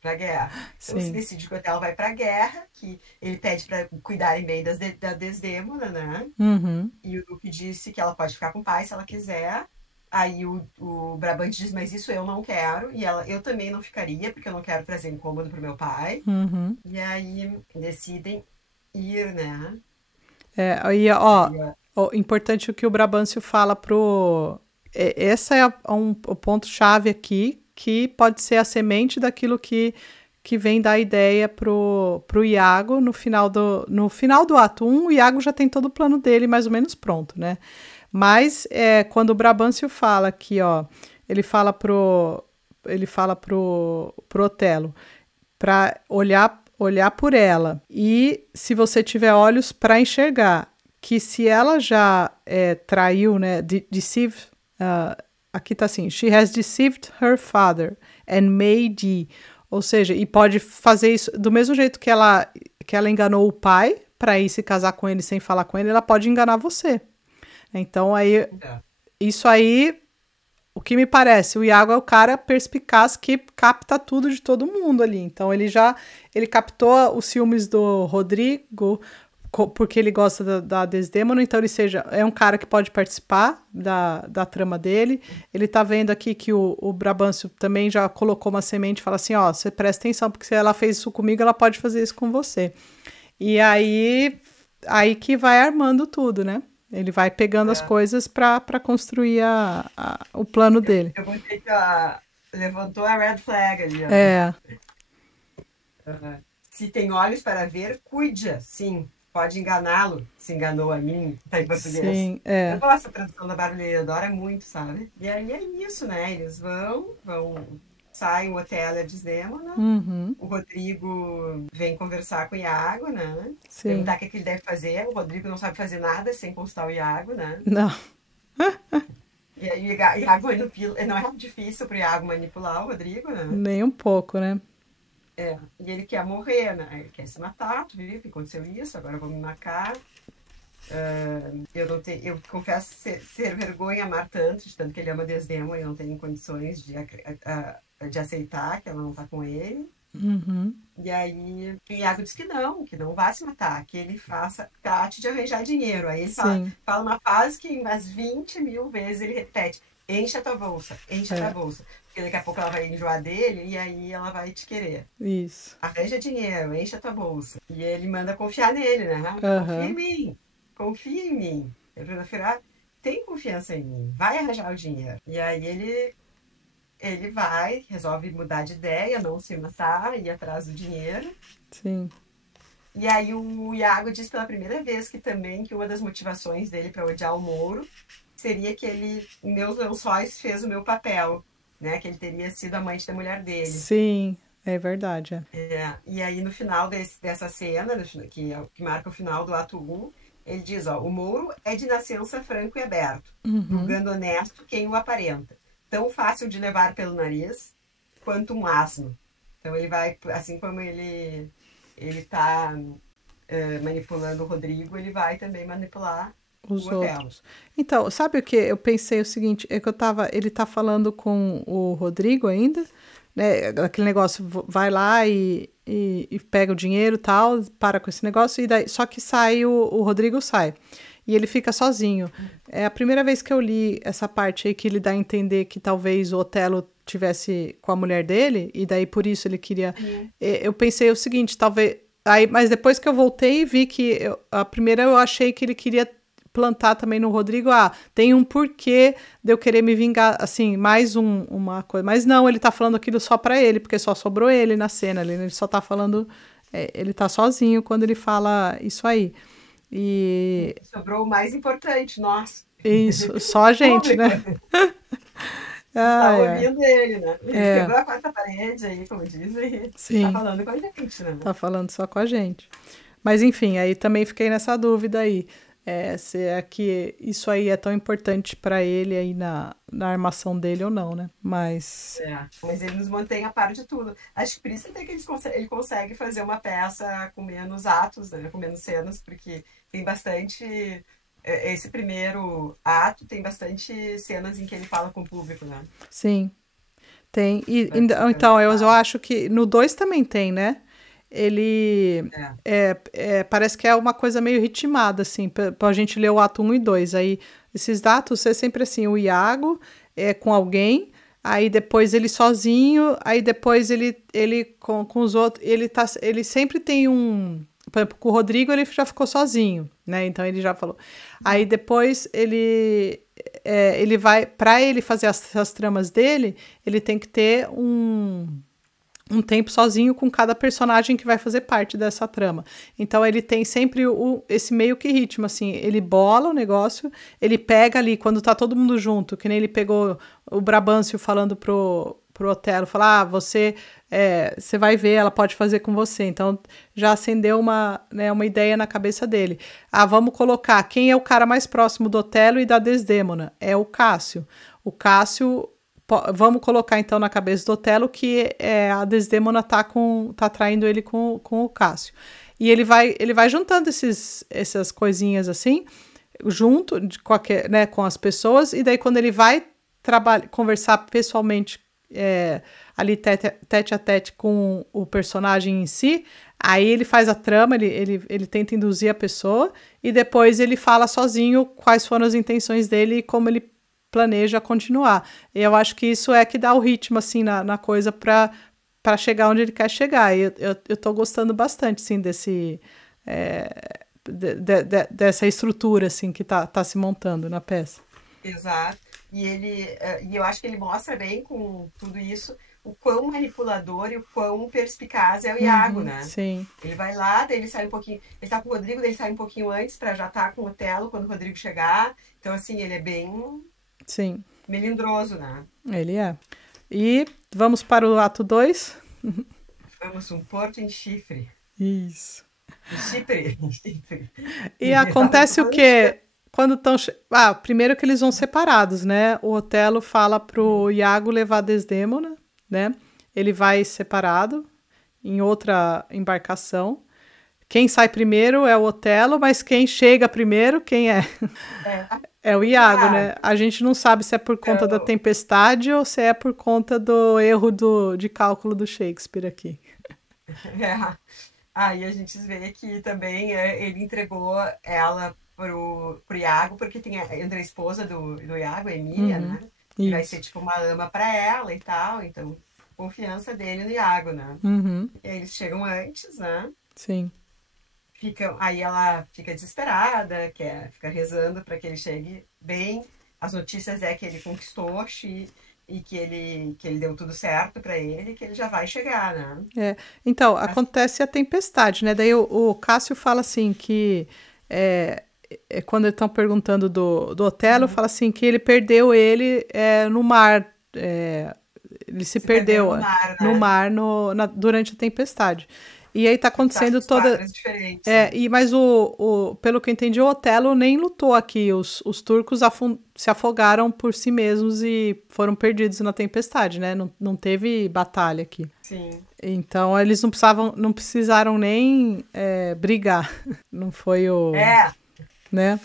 Pra guerra. Então se Sim. decide que o Otelo vai pra guerra, que ele pede para cuidarem bem da Desdémona, né? Uhum. E o Duque disse que ela pode ficar com o pai se ela quiser. Aí o Brabante diz, mas isso eu não quero. E ela, eu também não ficaria, porque eu não quero trazer incômodo pro meu pai. Uhum. E aí decidem ir, né? Aí, ó, importante o que o Brabâncio fala pro... Esse é o ponto-chave aqui, que pode ser a semente daquilo que vem da ideia pro Iago no final do ato 1, o Iago já tem todo o plano dele mais ou menos pronto, né? Mas quando o Brabâncio fala aqui, ó, ele fala pro Otelo para olhar por ela, e se você tiver olhos para enxergar que se ela já traiu, né, aqui tá assim, she has deceived her father and made, ou seja, e pode fazer isso do mesmo jeito que ela enganou o pai para ir se casar com ele sem falar com ele, ela pode enganar você. Então aí, isso aí, o que me parece, o Iago é o cara perspicaz que capta tudo de todo mundo ali. Então ele captou os ciúmes do Rodrigo porque ele gosta da Desdémona, então ele é um cara que pode participar da trama dele. Ele tá vendo aqui que o Brabâncio também já colocou uma semente e fala assim, ó, você presta atenção, porque se ela fez isso comigo, ela pode fazer isso com você. E aí que vai armando tudo, né? Ele vai pegando as coisas para construir o plano dele. Eu botei que levantou a red flag ali. Se tem olhos para ver, cuide, sim. Pode enganá-lo, se enganou a mim, tá em português. Sim, Eu gosto da tradução da Bárbara Dora, muito, sabe? E aí é isso, né? Eles saem o Otelo e a Desdémona, o Rodrigo vem conversar com o Iago, né? Sim. Perguntar o que ele deve fazer. O Rodrigo não sabe fazer nada sem consultar o Iago, né? Não. E aí o Iago não é difícil pro Iago manipular o Rodrigo, né? Nem um pouco, né? E ele quer morrer, né? Ele quer se matar, tu viu que aconteceu isso, agora eu vou me matar. Eu confesso ser vergonha amar tanto, de tanto que ele ama Desdémona e não tenho condições de aceitar que ela não tá com ele. E aí o Iago diz que não vai se matar, que ele trate de arranjar dinheiro. Aí ele fala uma frase que umas 20 mil vezes ele repete: enche a tua bolsa, enche a tua bolsa. Porque daqui a pouco ela vai enjoar dele e aí ela vai te querer. Isso. Arranja dinheiro, enche a tua bolsa. E ele manda confiar nele, né? Confia em mim. Ele tem confiança em mim, vai arranjar o dinheiro. E aí ele resolve mudar de ideia, não se matar, ir atrás do dinheiro. Sim. E aí o Iago diz pela primeira vez que uma das motivações dele para odiar o Mouro seria que meus lençóis fez o meu papel, né? Que ele teria sido amante da mulher dele. Sim, é verdade. E aí no final dessa cena, que marca o final do ato 1, ele diz, ó, o Mouro é de nascença franco e aberto, julgando honesto quem o aparenta. Tão fácil de levar pelo nariz quanto um asno. Então ele vai, assim como ele tá manipulando o Rodrigo, ele vai também manipular os outros. Então, sabe o que? Eu pensei o seguinte, é que ele tá falando com o Rodrigo ainda, né? Aquele negócio, vai lá e pega o dinheiro e tal, para com esse negócio, e daí, só que o Rodrigo sai. E ele fica sozinho. É a primeira vez que eu li essa parte aí que ele dá a entender que talvez o Otelo tivesse com a mulher dele, e daí por isso ele queria... Eu pensei o seguinte, talvez... Mas depois que eu voltei e vi que... A primeira eu achei que ele queria plantar também no Rodrigo, tem um porquê de eu querer me vingar, assim, mais uma coisa. Mas não, ele tá falando aquilo só pra ele, porque só sobrou ele na cena, ele só tá falando... ele tá sozinho quando ele fala isso aí. E... sobrou o mais importante, nossa. Isso, só a gente, né? Tá ouvindo ele, né? Ele quebrou a quarta parede aí, como dizem. Sim. Tá falando com a gente, né? Tá falando só com a gente. Mas enfim, aí também fiquei nessa dúvida aí. Se é que isso aí é tão importante pra ele aí na armação dele ou não, né? Mas ele nos mantém a par de tudo. Acho que por isso até que ele consegue fazer uma peça com menos atos, né? Com menos cenas, porque tem bastante... Esse primeiro ato tem bastante cenas em que ele fala com o público, né? Sim, tem. Então, eu acho que no 2 também tem, né? Ele parece que é uma coisa meio ritmada, assim, pra gente ler o ato 1 e 2. Aí, esses atos é sempre assim, o Iago com alguém, aí depois ele sozinho, aí depois ele com os outros, ele sempre tem um... Por exemplo, com o Rodrigo ele já ficou sozinho. né? Então ele já falou. Aí depois ele vai, para ele fazer as tramas dele, ele tem que ter um tempo sozinho com cada personagem que vai fazer parte dessa trama. Então ele tem sempre esse meio que ritmo, assim, ele bola o negócio, ele pega ali, quando tá todo mundo junto, que nem ele pegou o Brabâncio falando pro Otelo, falar, você vai ver, ela pode fazer com você. Então já acendeu uma ideia na cabeça dele. Vamos colocar quem é o cara mais próximo do Otelo e da Desdémona? É o Cássio. O Cássio, vamos colocar então na cabeça do Otelo que a Desdémona tá traindo ele com o Cássio. E ele vai juntando essas coisinhas assim, junto com as pessoas, e daí quando ele vai conversar pessoalmente ali tete a tete com o personagem em si, aí ele faz a trama, ele tenta induzir a pessoa, e depois ele fala sozinho quais foram as intenções dele e como ele planeja continuar. E eu acho que isso é que dá o ritmo, assim, na coisa para chegar onde ele quer chegar. E eu tô gostando bastante, assim, dessa estrutura, assim, que tá se montando na peça. Exato. E eu acho que ele mostra bem com tudo isso o quão manipulador e o quão perspicaz é o Iago, né? Sim. Ele vai lá, daí ele sai um pouquinho. Ele tá com o Rodrigo, daí ele sai um pouquinho antes pra já estar com o Otelo quando o Rodrigo chegar. Então, assim, ele é bem Sim. melindroso, né? Ele é. E vamos para o ato 2. Vamos, um porto em Chifre. Isso. Chipre. Chifre. E acontece o quê? Quando estão... primeiro que eles vão separados, né? O Otelo fala pro Iago levar a Desdémona, né? Ele vai separado em outra embarcação. Quem sai primeiro é o Otelo, mas quem chega primeiro, quem é? É o Iago, né? A gente não sabe se é por conta da tempestade ou se é por conta do erro de cálculo do Shakespeare aqui. Aí a gente vê que também ele entregou ela pro Iago, porque entra a esposa do Iago, a Emília, né? Que vai ser tipo uma ama para ela e tal, então confiança dele no Iago, né? E aí eles chegam antes, né? Sim. Aí ela fica desesperada, fica rezando para que ele chegue bem. As notícias é que ele conquistou e que ele deu tudo certo para ele, que ele já vai chegar, né? Então, acontece a tempestade, né? Daí o Cássio fala assim que quando eles estão perguntando do Otelo, fala assim que ele perdeu ele no mar. Ele se perdeu no mar, durante a tempestade. E aí tá acontecendo toda... Mas pelo que eu entendi, o Otelo nem lutou aqui. Os turcos se afogaram por si mesmos e foram perdidos na tempestade, né? Não teve batalha aqui. Sim. Então eles não precisaram nem brigar. Não foi o... Né?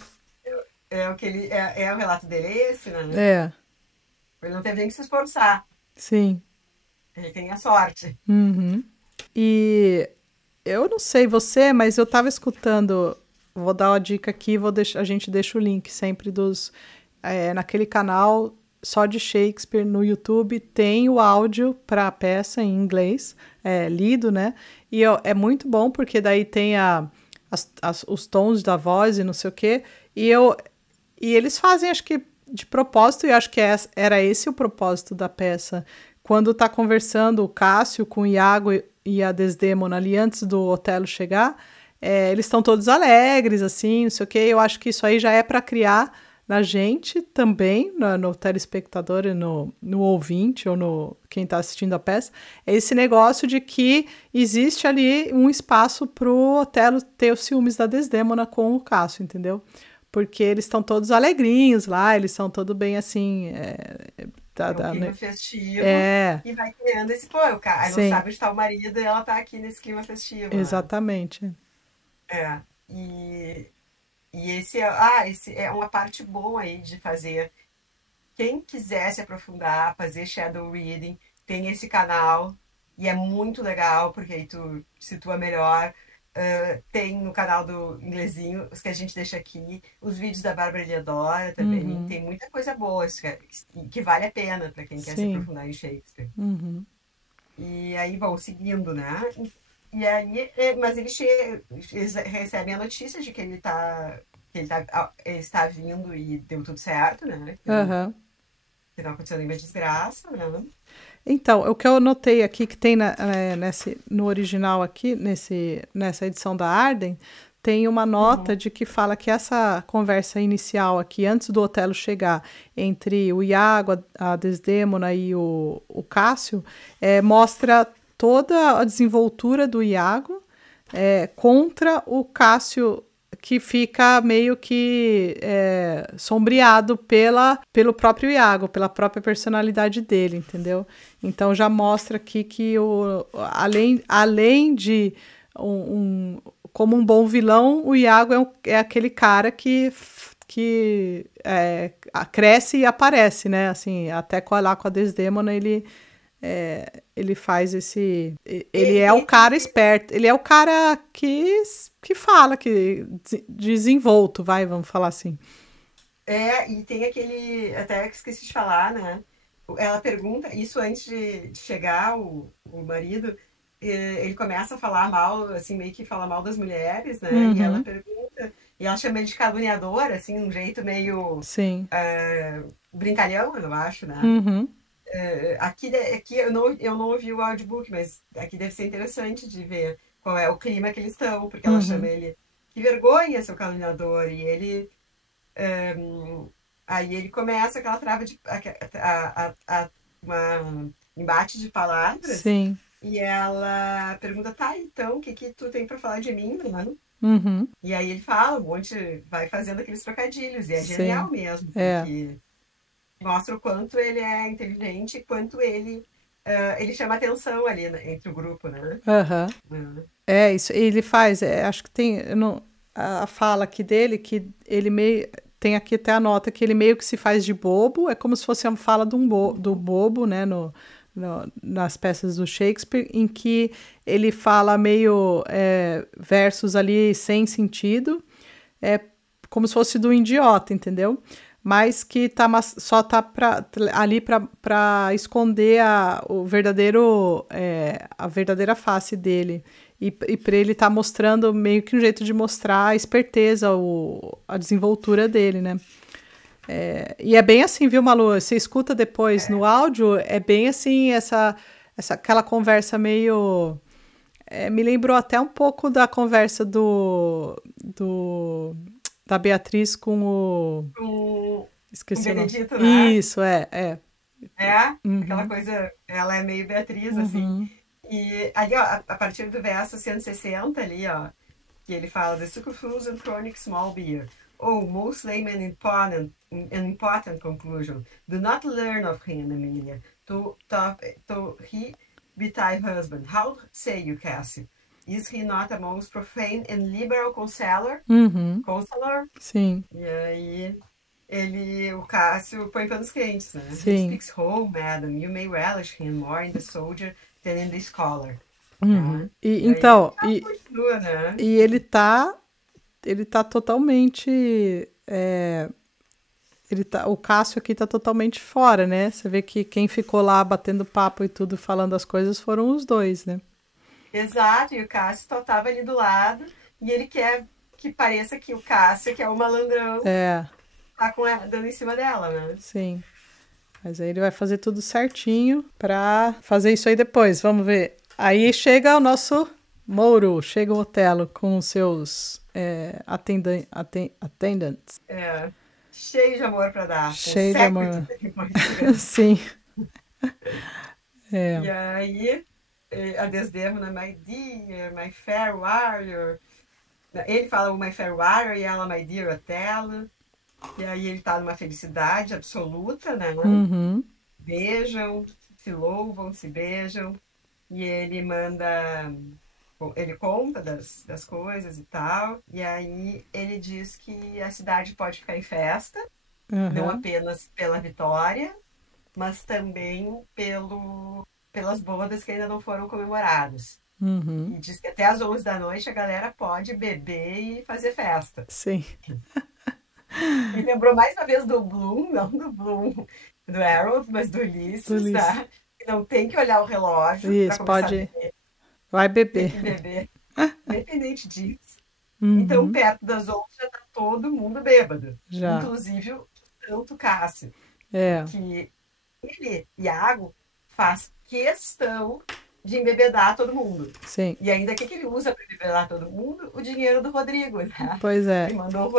O relato dele é esse, né? Ele não teve nem que se esforçar. Sim. Ele tem a sorte. E eu não sei você, mas eu tava escutando, vou dar uma dica aqui, a gente deixa o link sempre naquele canal só de Shakespeare no YouTube, tem o áudio para a peça em inglês, lido, né? E é muito bom, porque daí tem os tons da voz e não sei o quê, e eles fazem, acho que de propósito, e acho que era esse o propósito da peça. Quando tá conversando o Cássio com o Iago e a Desdémona ali antes do Otelo chegar, eles estão todos alegres, assim, não sei o quê. Eu acho que isso aí já é para criar na gente também, no telespectador e no ouvinte ou no quem está assistindo a peça, é esse negócio de que existe ali um espaço pro Otelo ter os ciúmes da Desdémona com o Cássio, entendeu? Porque eles estão todos alegrinhos lá, eles são todos bem assim... um clima festivo e vai criando esse aí não sabe onde está o marido e ela tá aqui nesse clima festivo. Exatamente. Né? E esse é uma parte boa aí de fazer. Quem quiser se aprofundar, fazer shadow reading, tem esse canal e é muito legal, porque aí tu situa melhor. Tem no canal do Inglesinho, os que a gente deixa aqui, os vídeos da Bárbara Eliadora também, tem muita coisa boa que vale a pena para quem quer se aprofundar em Shakespeare. E aí, bom, seguindo, né? Mas eles recebem a notícia de que ele está vindo e deu tudo certo, né? Aham. Que não aconteceu nenhuma desgraça, né? Então, o que eu notei aqui que tem no original aqui, nessa edição da Arden, tem uma nota Uhum. de que fala que essa conversa inicial aqui, antes do Otelo chegar, entre o Iago, a Desdémona e o Cássio, mostra toda a desenvoltura do Iago contra o Cássio, que fica meio que sombreado pelo próprio Iago, pela própria personalidade dele, entendeu? Então já mostra aqui que além de como um bom vilão, o Iago é aquele cara que cresce e aparece, né? Assim, até lá com a Desdémona ele faz esse. Ele é o cara esperto, ele é o cara que fala, que desenvolto, vamos falar assim. E tem aquele. Até que esqueci de falar, né? Ela pergunta, isso antes de chegar o marido, ele começa a falar mal, assim, meio que fala mal das mulheres, né? E ela Uhum, pergunta, e ela chama ele de caluniador, assim, um jeito meio sim. brincalhão, eu acho, né? Uhum, Aqui eu não ouvi o audiobook, mas aqui deve ser interessante de ver qual é o clima que eles estão, porque ela chama uhum, ele, que vergonha, seu caluniador, e ele. Aí ele começa aquela trava de. Uma embate de palavras, sim. e ela pergunta, tá, então, o que que tu tem pra falar de mim, né? Uhum, E aí ele fala um monte, vai fazendo aqueles trocadilhos, e é sim. genial mesmo, É. porque mostra o quanto ele é inteligente e quanto ele chama atenção ali entre o grupo, né? Aham. Uhum. Isso. Ele faz, acho que tem eu não, a fala aqui dele que ele meio. Tem aqui até a nota que ele meio que se faz de bobo, é como se fosse a fala do bobo, né, nas peças do Shakespeare, em que ele fala meio versos ali sem sentido, é como se fosse do idiota, entendeu? Mas que só tá ali para esconder a verdadeira face dele. E para ele tá mostrando meio que um jeito de mostrar a esperteza, a desenvoltura dele, né? E é bem assim, viu, Malu? Você escuta depois no áudio, é bem assim, aquela conversa meio. Me lembrou até um pouco da conversa da Beatriz com o. Com Esqueci o nome. Benedito, né? Isso, é. Aquela Uhum, coisa, ela é meio Beatriz, assim. uhum, E ali, ó, a partir do verso 160 ali, ó, que ele fala The Succubus and Chronic Small Beer. Oh, most lame and important conclusion. Do not learn of him, Amelia. To he be thy husband. How say you, Cassio? Is he not a most profane and liberal counselor? uhum, Counselor? sim, E aí o Cássio põe panos quentes, né? He sim. speaks home, madam. You may relish him more in the soldier than in the scholar. Uhum. Né? E aí ele continua, né? E ele tá totalmente. O Cássio aqui tá totalmente fora, né? Você vê que quem ficou lá batendo papo e tudo, falando as coisas, foram os dois, né? Exato, e o Cássio só tava ali do lado e ele quer que pareça que o Cássio, que é o malandrão, É, tá dando em cima dela, né? sim. Mas aí ele vai fazer tudo certinho pra fazer isso aí depois. Vamos ver. Aí chega o nosso Mouro, chega o Otelo com os seus attendants. Cheio de amor pra dar, com Cheio de séquito, amor. pode dizer. Sim. É. E aí a Desdemona, my dear, my fair warrior. Ele fala o my fair warrior e ela, my dear Otelo. E aí ele tá numa felicidade absoluta, né? Uhum. Beijam, se louvam, se beijam. E ele ele conta das coisas e tal. E aí ele diz que a cidade pode ficar em festa, não Uhum. apenas pela vitória, mas também pelas bodas que ainda não foram comemoradas. Uhum. E diz que até às 11 da noite a galera pode beber e fazer festa. Sim. Me lembrou mais uma vez do Bloom, não do Bloom do Harold, mas do Ulisses, Tulis. tá? Que não tem que olhar o relógio para Isso, começar a pode. beber. Vai tem beber. que beber, independente disso. Então, Uhum, perto das 11 já tá todo mundo bêbado, já. inclusive o tanto Cássio, É, que ele, Iago, faz questão de embebedar todo mundo. sim. E ainda o que ele usa para embebedar todo mundo? O dinheiro do Rodrigo, né? Pois Ele é. mandou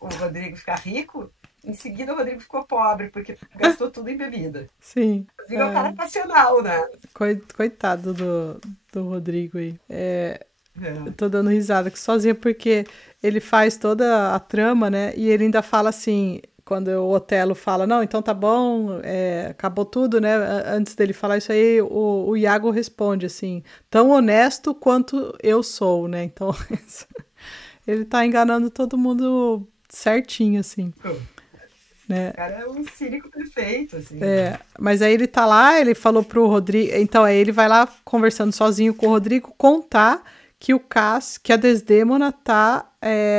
o Rodrigo ficar rico, em seguida o Rodrigo ficou pobre, porque gastou tudo em bebida. Sim. O Rodrigo é um cara passional, né? Coitado do Rodrigo aí. Eu É. tô dando risada aqui sozinha porque ele faz toda a trama, né? E ele ainda fala assim, quando o Otelo fala, não, então tá bom, acabou tudo, né? Antes dele falar isso aí, o Iago responde assim, tão honesto quanto eu sou, né? Então, ele tá enganando todo mundo certinho, assim, O né? cara é um cínico perfeito, assim, né? Mas aí ele tá lá, ele falou pro Rodrigo. Então, aí ele vai lá conversando sozinho com o Rodrigo, contar que o Cássio, que a Desdêmona tá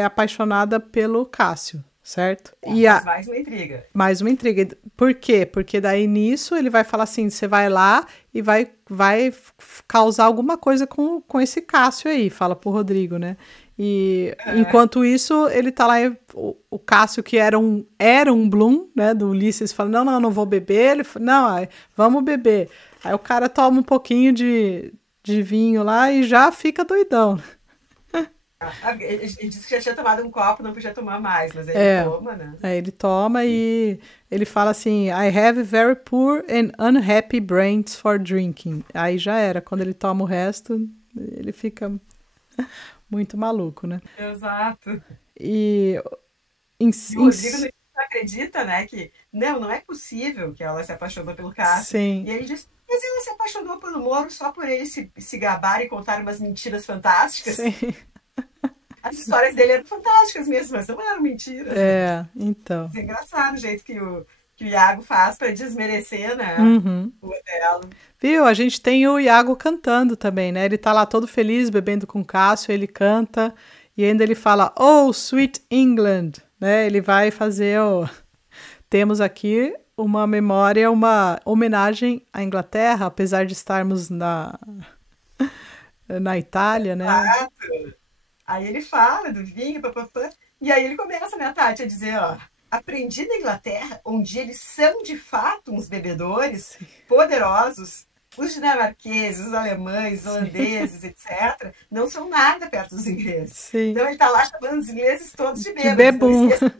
apaixonada pelo Cássio, certo? E Mas mais uma intriga. mais uma intriga. Por quê? Porque daí nisso ele vai falar assim: você vai lá e vai causar alguma coisa com esse Cássio aí, fala pro Rodrigo, né? E É. enquanto isso, ele tá lá, o Cássio, que era um Bloom, né, do Ulisses, fala: não, não, não vou beber. Ele fala: não, vamos beber. Aí o cara toma um pouquinho de vinho lá e já fica doidão. Ele disse que já tinha tomado um copo, não podia tomar mais, mas aí ele É. toma, né? Aí ele toma e ele fala assim: I have very poor and unhappy brains for drinking. Aí já era. Quando ele toma o resto, ele fica muito maluco, né? Exato. E em, E o em, Rodrigo não acredita, né, que não é possível que ela se apaixonou pelo Cássio. sim, E aí ele diz, mas ela se apaixonou pelo Moro só por ele se gabar e contar umas mentiras fantásticas. sim. As histórias dele eram fantásticas mesmo, mas não eram mentiras, né? Então. É engraçado o jeito que o Iago faz para desmerecer, né, Uhum. o Otelo. Viu? A gente tem o Iago cantando também, né? Ele tá lá todo feliz bebendo com o Cássio, ele canta e ainda ele fala: Oh, sweet England, né? Ele vai fazer o. Temos aqui uma memória, uma homenagem à Inglaterra, apesar de estarmos na Itália, né? Aí ele fala do vinho, papapá, e aí ele começa, né, Tati, a dizer, ó, aprendi na Inglaterra, onde eles são de fato uns bebedores Sim, poderosos, os dinamarqueses, os alemães, os sim, holandeses, etc., não são nada perto dos ingleses. sim. Então ele tá lá chamando os ingleses todos de De bêbados, não bebum. esqueça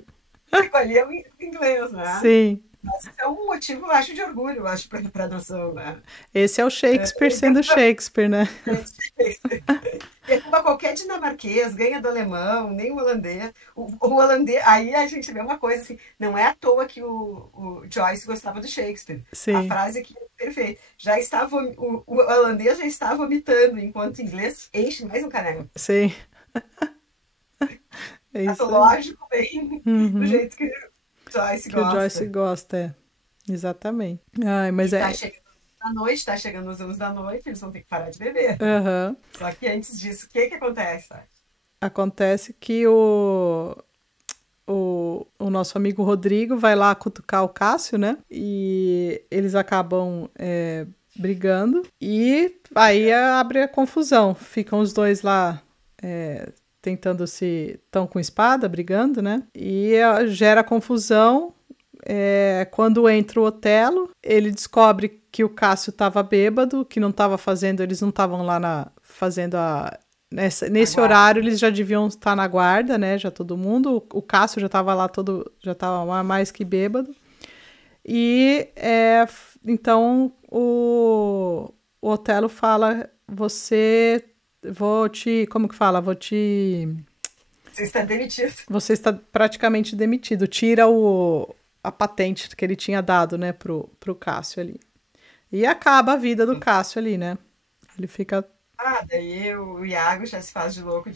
que ali é o inglês, né? Sim. Mas isso é um motivo, eu acho, de orgulho, eu acho, para a nação, né? Esse é o Shakespeare sendo Shakespeare, né? Derruba qualquer dinamarquês, ganha do alemão, nem o holandês. O holandês, aí a gente vê uma coisa assim, não é à toa que o Joyce gostava do Shakespeare. A Sim, frase aqui é perfeita. Já estava, o holandês já está vomitando, enquanto o inglês enche mais um caneco. sim. É isso aí. Patológico, bem do Uhum. jeito que o Joyce Que o Joyce gosta. gosta, Exatamente. Ai, mas E tá é. chegando a noite, tá chegando os anos da noite, eles vão ter que parar de beber. Aham. Só que antes disso, o que que acontece? Tá? Acontece que o nosso amigo Rodrigo vai lá cutucar o Cássio, né? E eles acabam brigando. E aí abre a confusão. Ficam os dois lá tentando se. Estão com espada, brigando, né? E gera confusão. Quando entra o Otelo, ele descobre que o Cássio estava bêbado, que não estava fazendo, eles não estavam lá fazendo a. Nesse horário Aguarda. eles já deviam estar na guarda, né? Já todo mundo. O Cássio já estava lá já estava mais que bêbado. E então o Otelo fala: Você, como que fala? Você está demitido. Você está praticamente demitido. Tira a patente que ele tinha dado, né, pro Cássio ali. E acaba a vida do Cássio ali, né? Ele fica. Daí o Iago já se faz de louco,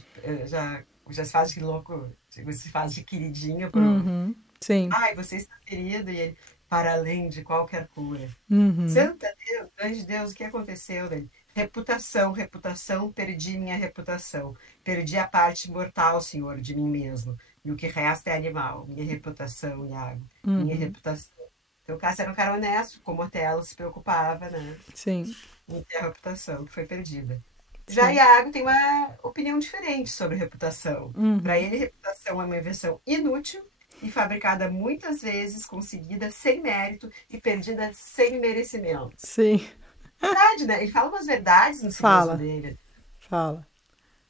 já se faz de louco, digo, se faz de queridinho pro. Uhum, sim. Ai, você está ferido, e ele, para além de qualquer cura. Uhum, Santa Deus, anjo de Deus, o que aconteceu dele? Reputação, reputação, perdi minha reputação. Perdi a parte mortal, Senhor, de mim mesmo. E o que resta é animal. Minha reputação, Iago. Minha uhum, reputação. Então o Cássio era um cara honesto, como Otelo se preocupava, né? sim. Em ter a reputação que foi perdida. Já Sim. Iago tem uma opinião diferente sobre reputação. Para Uhum. ele, reputação é uma invenção inútil e fabricada muitas vezes, conseguida sem mérito e perdida sem merecimento. Sim. Verdade, né? Ele fala umas verdades no cinismo Fala, dele. fala.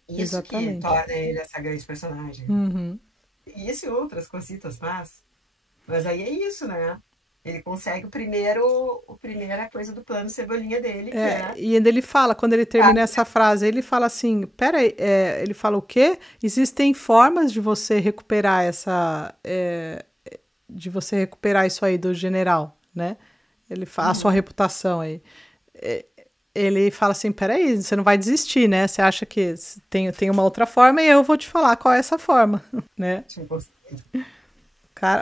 Isso que Exatamente. torna ele essa grande personagem. Uhum. E isso e outras cositas más. Mas aí é isso, né? Ele consegue a primeira coisa do plano Cebolinha dele, que É, é. e ainda ele fala, quando ele termina essa frase, ele fala assim, peraí, ele fala o quê? Existem formas de você recuperar de você recuperar isso aí do general, né? A sua reputação aí. É, ele fala assim, peraí, você não vai desistir, né? Você acha que tem uma outra forma e eu vou te falar qual é essa forma, né? Tipo,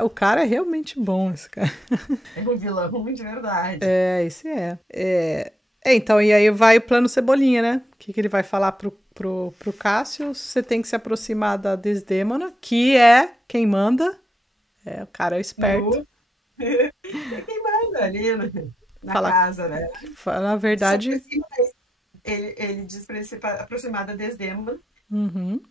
O cara é realmente bom, esse cara. é um vilão de verdade. É, esse então, e aí vai o plano Cebolinha, né? O que ele vai falar pro Cássio? Você tem que se aproximar da Desdémona, que é quem manda. É, o cara é esperto. No... É quem manda ali na Fala, casa, né? na Ele se verdade. aproxima, ele diz para ele se aproximar da Desdemona, Uhum,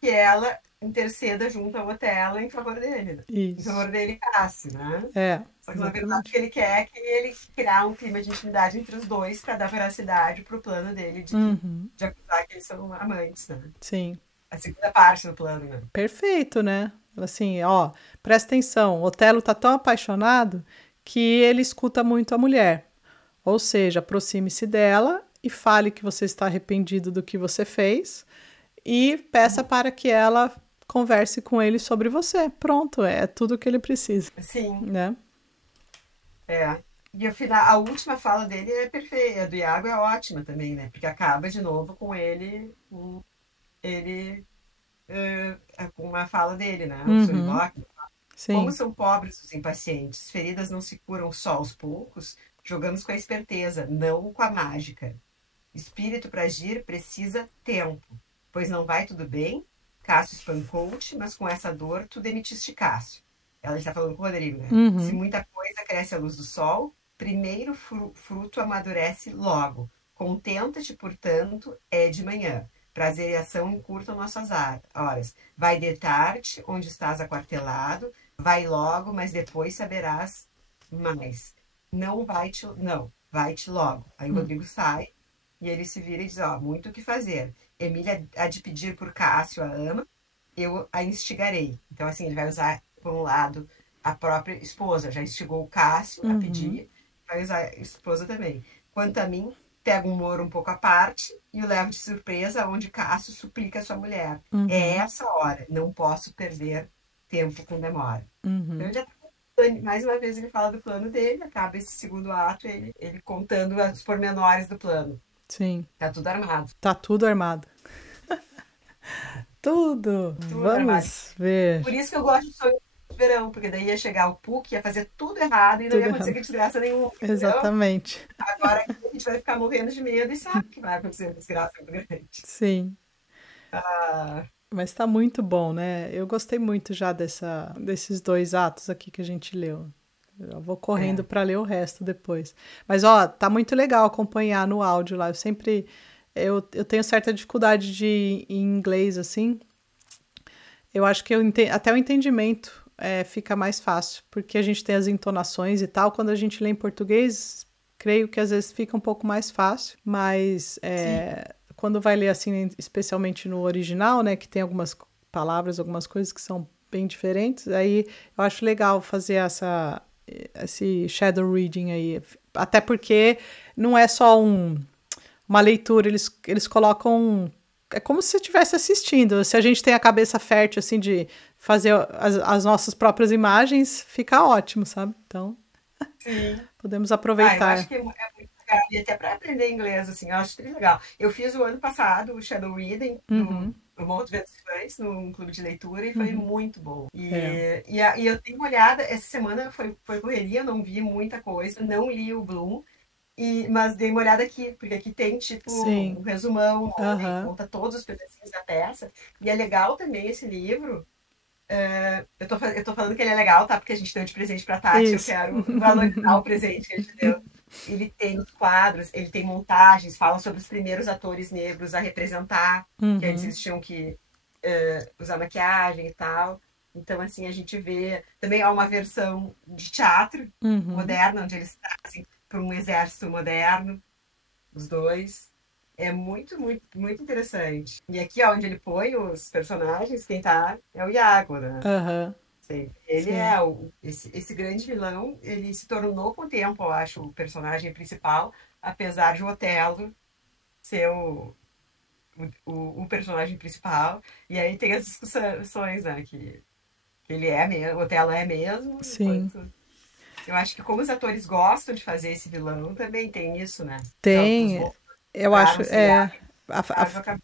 que ela interceda junto ao Otelo em favor dele, né? Em isso. favor dele e Cássio, né? É, Só que na verdade o que exatamente. ele quer é que ele criar um clima de intimidade entre os dois para dar veracidade pro plano dele Uhum, de acusar que eles são amantes, né? sim. A segunda parte do plano, né? Perfeito, né? Assim, ó, presta atenção. O Otelo tá tão apaixonado que ele escuta muito a mulher. Ou seja, aproxime-se dela e fale que você está arrependido do que você fez e peça para que ela converse com ele sobre você. Pronto, é tudo que ele precisa, Sim, né? é. E a última fala dele é perfeita, a do Iago é ótima também, né? Porque acaba de novo com ele com uma fala dele, né? O Uhum, Soliloquio. Como sim. são pobres os impacientes, feridas não se curam só aos poucos, jogamos com a esperteza, não com a mágica. Espírito para agir precisa tempo, pois não vai tudo bem. Cássio espancou-te, mas com essa dor tu demitiste Cássio. Ela está falando com o Rodrigo, né? Se Uhum, muita coisa cresce à luz do sol, primeiro fruto amadurece logo. Contenta-te, portanto, é de manhã. Prazer e ação encurtam nossas horas. Vai de tarde, onde estás aquartelado, vai logo, mas depois saberás mais. Não, vai-te logo. Aí o Rodrigo sai e ele se vira e diz, ó, muito o que fazer. Emília há de pedir por Cássio a ama, eu a instigarei. Então, assim, ele vai usar, por um lado, a própria esposa. Já instigou o Cássio a uhum, pedir, vai usar a esposa também. Quanto a mim, pego um Moro um pouco à parte e o levo de surpresa onde Cássio suplica a sua mulher. É uhum, essa hora, não posso perder tempo com demora. Então, uhum. ele já tá mais uma vez ele fala do plano dele, acaba esse segundo ato, ele contando os pormenores do plano. Sim, Tá tudo armado. tá tudo armado. Tudo. Tudo armado. Vamos ver. Por isso que eu gosto de sonho de verão, porque daí ia chegar o PUC, ia fazer tudo errado e não ia Tudo acontecer errado. que desgraça nenhuma, entendeu? Exatamente. Agora aqui a gente vai ficar morrendo de medo e sabe que vai acontecer uma desgraça muito grande. Sim. Ah, Mas tá muito bom, né? Eu gostei muito já desses dois atos aqui que a gente leu. Eu vou correndo é. para ler o resto depois. Mas, ó, tá muito legal acompanhar no áudio lá. Eu tenho certa dificuldade em inglês, assim. Eu acho que até o entendimento fica mais fácil, porque a gente tem as entonações e tal. Quando a gente lê em português, creio que às vezes fica um pouco mais fácil, mas Sim, quando vai ler assim, especialmente no original, né, que tem algumas palavras, algumas coisas que são bem diferentes, aí eu acho legal fazer esse shadow reading aí. Até porque não é só uma leitura, eles colocam. É como se você estivesse assistindo. Se a gente tem a cabeça fértil, assim, de fazer as nossas próprias imagens, fica ótimo, sabe? Então, sim. podemos Ah, eu acho aproveitar. que é muito legal. E até para aprender inglês, assim, eu acho que é legal. Eu fiz o ano passado o Shadow Reading Uhum, no Monte Ventos Estudantes, num clube de leitura, e foi uhum. muito bom. É. E eu tenho uma olhada, essa semana foi correria, eu não vi muita coisa, não li o Bloom, mas dei uma olhada aqui, porque aqui tem tipo Sim. um resumão, né, Aham. conta todos os pedacinhos da peça. E é legal também esse livro. Eu tô falando que ele é legal, tá? Porque a gente deu de presente pra Tati, eu Isso. quero valorizar o presente que a gente deu. ele tem quadros, ele tem montagens, fala sobre os primeiros atores negros a representar, que antes eles tinham que usar maquiagem e tal. Então, assim, a gente vê. Também há uma versão de teatro moderna, onde eles trazem para um exército moderno, os dois. É muito, muito, muito interessante. E aqui, ó, onde ele põe os personagens, quem tá é o Iago, né? Aham. Ele Sim. é esse grande vilão, ele se tornou com o tempo, eu acho, o personagem principal, apesar de o Otelo ser o personagem principal. E aí tem as discussões, né? Que ele é mesmo, o Otelo é mesmo, Sim. enquanto. Eu acho que como os atores gostam de fazer esse vilão, também tem isso, né? Os Tem. outros Eu acho. tentaram ser Iago, A- acabou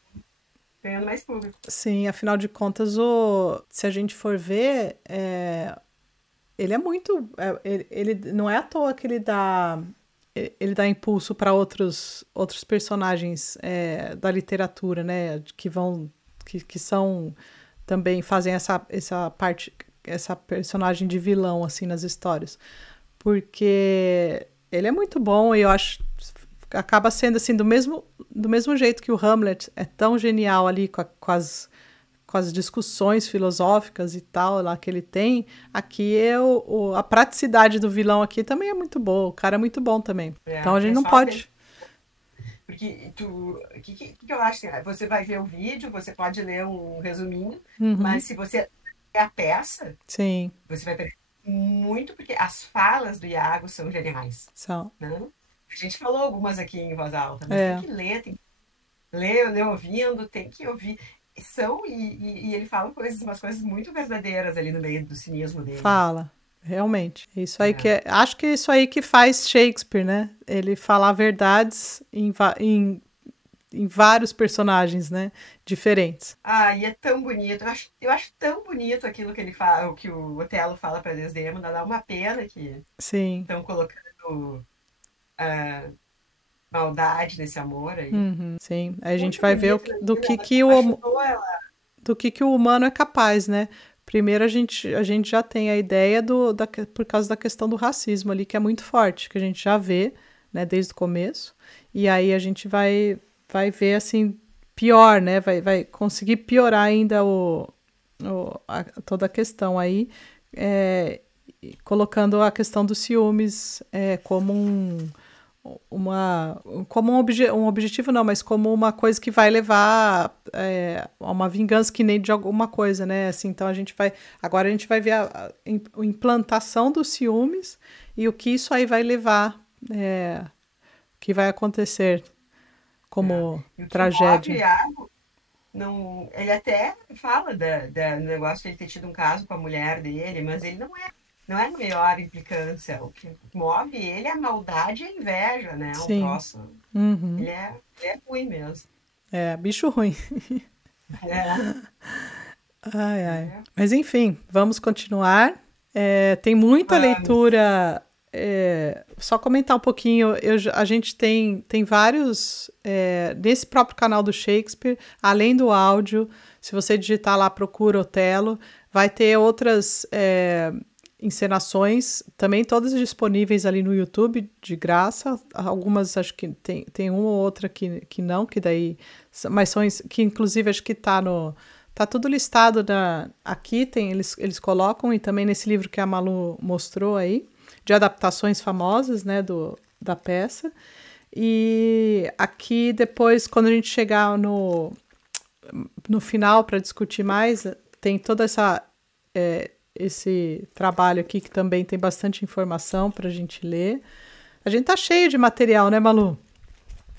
ganhando mais público. sim, afinal de contas, se a gente for ver, ele é muito. Ele não é à toa que ele dá impulso para outros personagens da literatura, né? Que são também fazem essa parte, essa personagem de vilão assim nas histórias, porque ele é muito bom e eu acho acaba sendo assim do mesmo jeito que o Hamlet é tão genial ali com as discussões filosóficas e tal lá que ele tem, aqui a praticidade do vilão aqui também é muito boa, o cara é muito bom também. Então a E gente é não só às vezes. pode. Porque o que eu acho? Assim, você vai ver o vídeo, você pode ler um resuminho, Uhum, mas se você ler a peça, sim, você vai perder muito, porque as falas do Iago são geniais, são. né? A gente falou algumas aqui em voz alta, mas tem É, que ler, ler ouvindo, tem que ouvir. E ele fala umas coisas muito verdadeiras ali no meio do cinismo dele. fala. Realmente. É isso aí É. acho que é isso aí que faz Shakespeare, né? Ele falar verdades em vários personagens, né? Diferentes. Ah, e é tão bonito. Eu acho tão bonito aquilo que ele fala, o que o Otelo fala para Desdemona. Dá uma pena que Sim. estão colocando maldade nesse amor aí. Uhum, sim. Aí a gente Muito vai ver bonito, do imagina, ela que ajudou ela. do que o humano é capaz, né? Primeiro a gente já tem a ideia por causa da questão do racismo ali, que é muito forte, que a gente já vê, né, desde o começo. E aí a gente vai ver assim pior, né? Vai conseguir piorar ainda toda a questão aí, é, colocando a questão dos ciúmes como uma como um objetivo não, mas como uma coisa que vai levar a uma vingança que nem de alguma coisa, né? Assim, então agora a gente vai ver a implantação dos ciúmes e o que isso aí vai levar, que vai acontecer Né? como E o que move o tragédia. Iago, não, ele até fala do negócio de ele ter tido um caso com a mulher dele, mas ele não é a maior implicância. O que move ele é a maldade e a inveja, né? Um Sim. troço. Uhum. Ele é ruim mesmo. É, bicho ruim. É, Ai, ai. é. Mas enfim, vamos continuar. Tem muita Vamos. leitura. Só comentar um pouquinho, a gente tem vários. Nesse próprio canal do Shakespeare, além do áudio, se você digitar lá, procura Otelo, vai ter outras encenações, também todas disponíveis ali no YouTube, de graça. Algumas acho que tem uma ou outra que não, que daí. Mas são que inclusive acho que está no. Tá tudo listado aqui, eles colocam, e também nesse livro que a Malu mostrou aí, de adaptações famosas, né, da peça. E aqui depois, quando a gente chegar no final para discutir mais, tem todo esse trabalho aqui que também tem bastante informação para a gente ler. A gente tá cheio de material, né, Malu?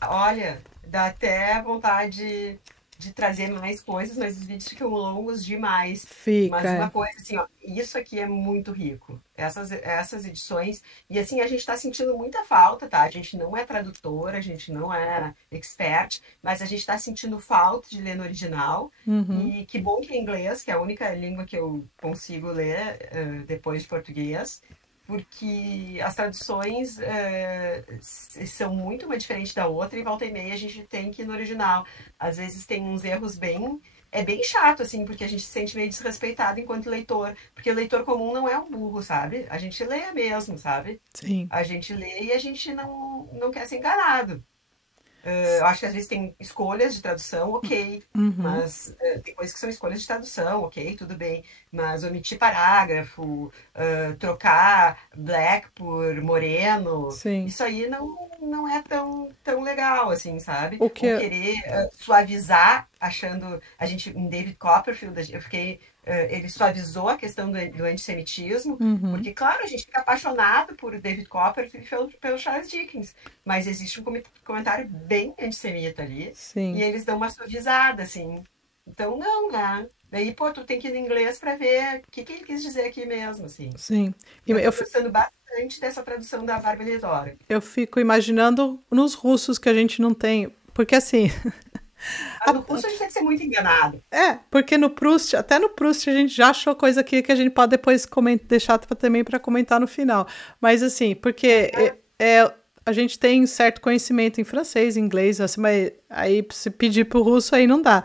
Olha, dá até vontade de trazer mais coisas, mas os vídeos ficam longos demais. Fica, Mas uma coisa assim, ó, isso aqui é muito rico. Essas edições. E assim, a gente está sentindo muita falta, tá? A gente não é tradutora, a gente não é expert, mas a gente está sentindo falta de ler no original. Uhum. E que bom que é inglês, que é a única língua que eu consigo ler depois de português, porque as traduções são muito uma diferente da outra e volta e meia a gente tem que ir no original. Às vezes tem uns erros bem é bem chato, assim, porque a gente se sente meio desrespeitado enquanto leitor. Porque o leitor comum não é um burro, sabe? A gente lê mesmo, sabe? Sim. A gente lê e a gente não quer ser enganado. Eu acho que às vezes tem escolhas de tradução, ok. Uhum. Mas tem coisas que são escolhas de tradução, ok, tudo bem. Mas omitir parágrafo, trocar black por moreno, Sim. isso aí não é tão legal, assim, sabe? O Ou que. querer suavizar, achando. A gente, em David Copperfield, eu fiquei. Ele suavizou a questão do antissemitismo, Uhum. porque, claro, a gente fica apaixonado por David Copperfield e pelo Charles Dickens, mas existe um comentário bem antissemita ali, e Sim. eles dão uma suavizada, assim. Então, não, né? Daí, pô, tu tem que ir no inglês pra ver o que ele quis dizer aqui mesmo, assim. Sim. E Eu tô gostando bastante dessa tradução da Bárbara Lidora. eu fico imaginando nos russos que a gente não tem. Porque assim. Ah, no curso a gente tem que ser muito enganado. Porque no Proust, até no Proust a gente já achou coisa aqui que a gente pode depois deixar também para comentar no final. Mas assim, porque a gente tem certo conhecimento em francês, em inglês, assim, mas aí se pedir pro russo aí não dá.